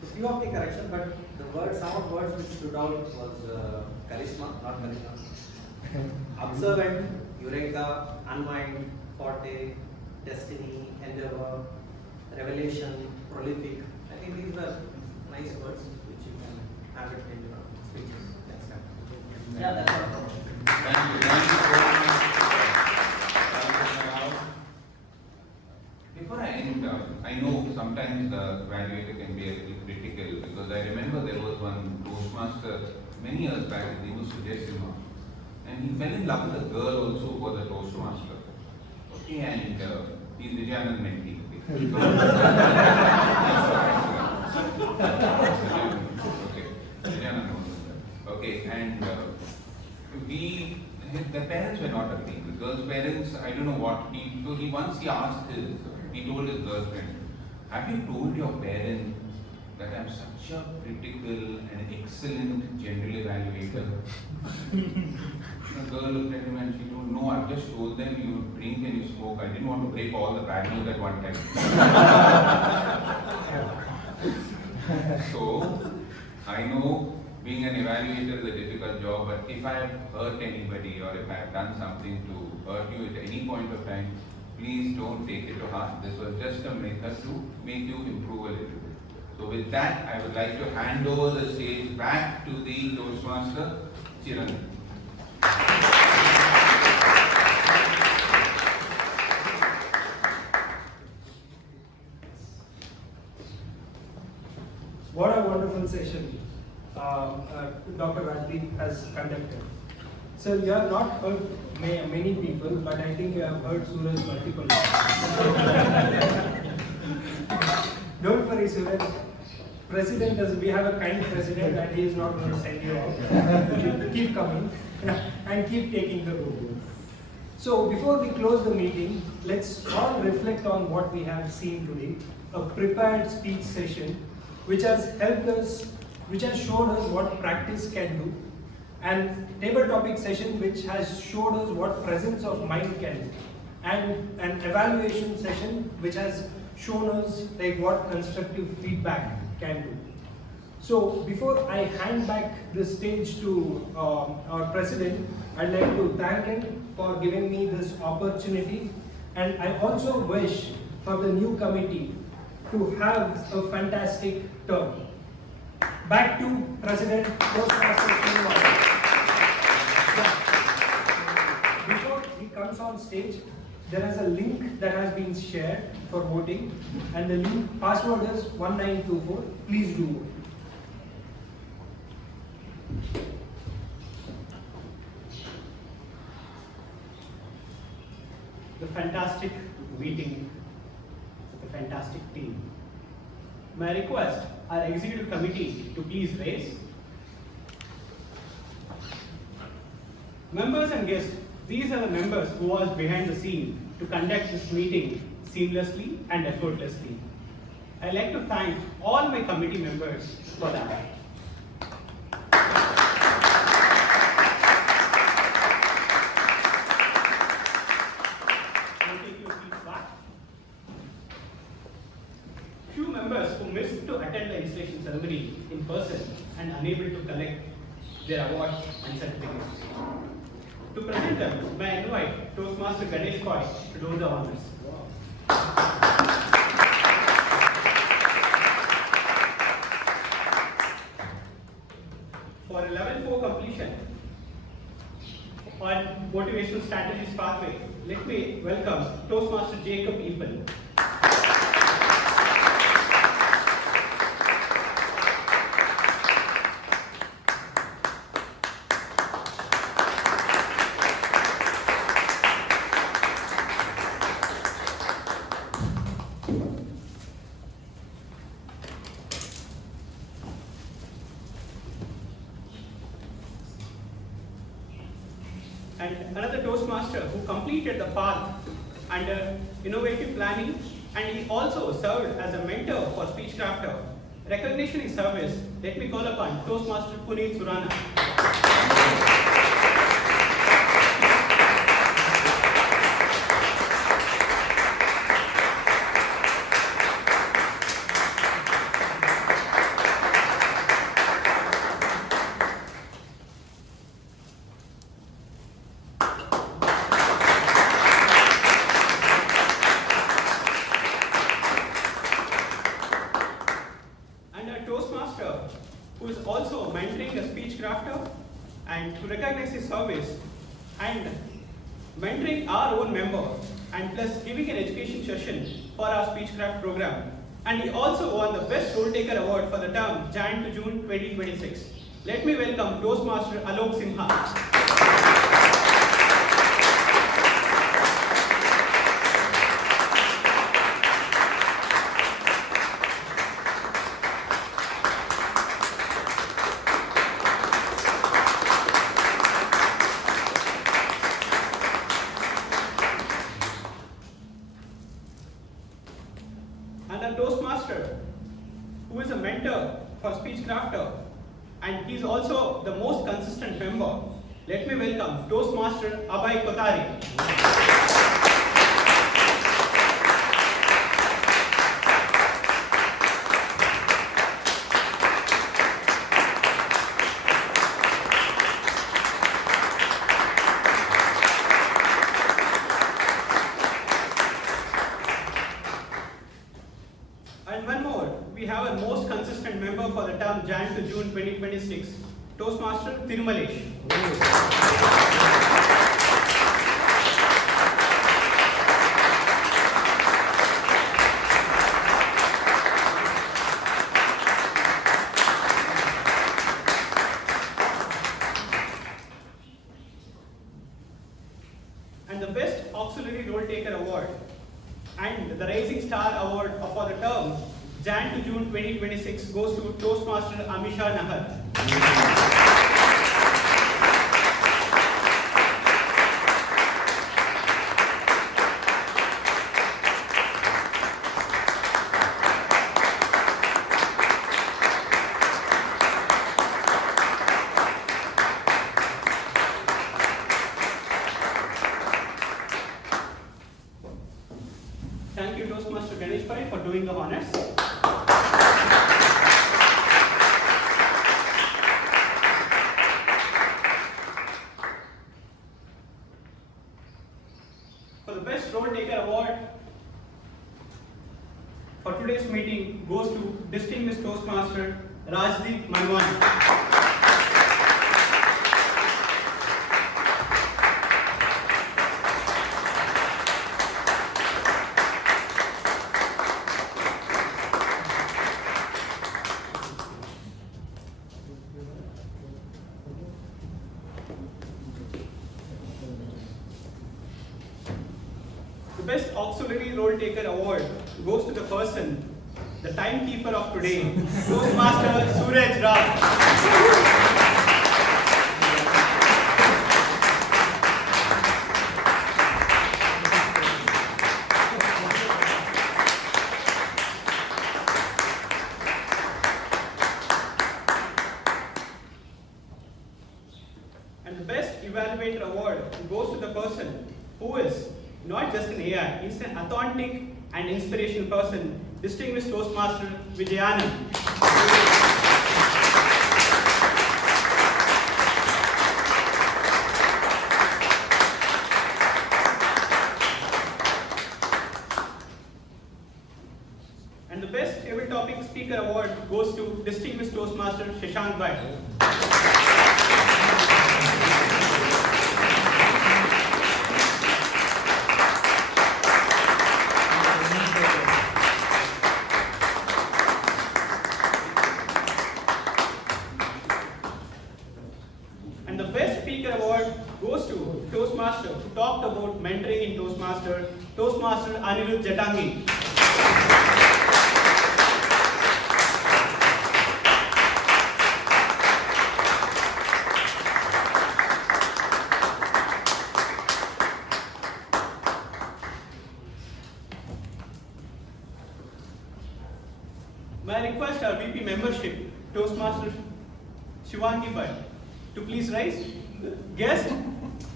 So few of the correction, but the words, some of words which stood out was charisma, not charisma. Observant, eureka, unwind, forte, destiny, endeavor, revelation, prolific. I think these were nice words which you can have it in your speeches next time. Yeah, that's all. Thank you so much. Before I end, I know sometimes the evaluator can be a little critical because I remember there was one Toastmaster many years back, he was Sujesh Simha, and he fell in love with a girl also who was a Toastmaster. Okay, and he's Vijayanand mentee. Okay, Vijayanand was there. Okay, and the parents were not agreeing. The girl's parents, I don't know what, he asked he told his girlfriend, have you told your parents that I'm such a critical and excellent general evaluator? The girl looked at him and she told, no, I've just told them you drink and you smoke. I didn't want to break all the bad news at one time. So, I know being an evaluator is a difficult job, but if I have hurt anybody or if I have done something to hurt you at any point of time, please don't take it to heart. This was just a method to make you improve a little bit. So with that, I would like to hand over the stage back to the Toastmaster, Chiran. What a wonderful session Dr. Rajdeep has conducted. So you have not heard many people, but I think you have heard Suraj multiple times. Don't worry, Suraj. We have a kind president and he is not going to send you off. Keep coming and keep taking the role. So before we close the meeting, let's all reflect on what we have seen today. A prepared speech session which has helped us, which has shown us what practice can do, and table topic session which has showed us what presence of mind can do, and an evaluation session which has shown us like what constructive feedback can do. So before I hand back the stage to our president, I'd like to thank him for giving me this opportunity, and I also wish for the new committee to have a fantastic term. Back to President Toastmasters Club. Before he comes on stage, there is a link that has been shared for voting, and the link password is 1924. Please do vote. The fantastic meeting with a fantastic team. May I request our executive committee to please raise. Members and guests, these are the members who was behind the scene to conduct this meeting seamlessly and effortlessly. I'd like to thank all my committee members for that. Few members who missed to attend the installation ceremony in person and unable to collect their awards and certificates. To present them, may I invite Toastmaster Ganesh Koi to do the honors. For 11-4 completion on motivational strategies pathway, let me welcome Toastmaster Jacob Eaple. And another Toastmaster who completed the path under innovative planning, and he also served as a mentor for speech crafter. Recognition in service, let me call upon Toastmaster Puneet Surana. recognize his service and mentoring our own member, and plus giving an education session for our Speechcraft program. And he also won the Best Role Taker Award for the term Jan to June 2026. Let me welcome Toastmaster Alok Simha. And a Toastmaster who is a mentor for Speechcrafter, and he is also the most consistent member. Let me welcome Toastmaster Abhay Kotari. And one more, we have a most consistent member for the term Jan to June 2026, Toastmaster Tirumalesh. And the Best Auxiliary Role Taker Award and the Rising Star Award for the term Jan to June 2026 goes to Toastmaster Amisha Nahar. Thank you, Toastmaster Ganesh Bhai, for doing the honors. For the Best Role Taker Award for today's meeting goes to Distinguished Toastmaster Rajdeep Manwani. The Best Auxiliary Role Taker Award goes to the person, the timekeeper of today, Toastmaster Suraj Rao. And the Best Evaluator Award goes to the person who is not just an AI, he's an authentic and inspirational person, Distinguished Toastmaster Vijayanand. And the Best Every Topic Speaker Award goes to Distinguished Toastmaster Shashank Bhai. And the Best Speaker Award goes to Toastmaster who talked about mentoring in Toastmaster, Toastmaster Anirudh Jatangi. May I request our VP membership, Toastmaster Shivangi Bhatt, to please rise. Guest,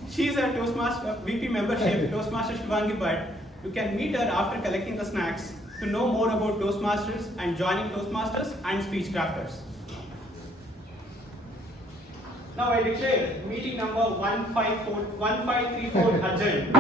she is a Toastmaster VP membership, Toastmaster Shivangi Bhatt. You can meet her after collecting the snacks to know more about Toastmasters and joining Toastmasters and Speechcrafters. Now I declare meeting number 1534 adjourned.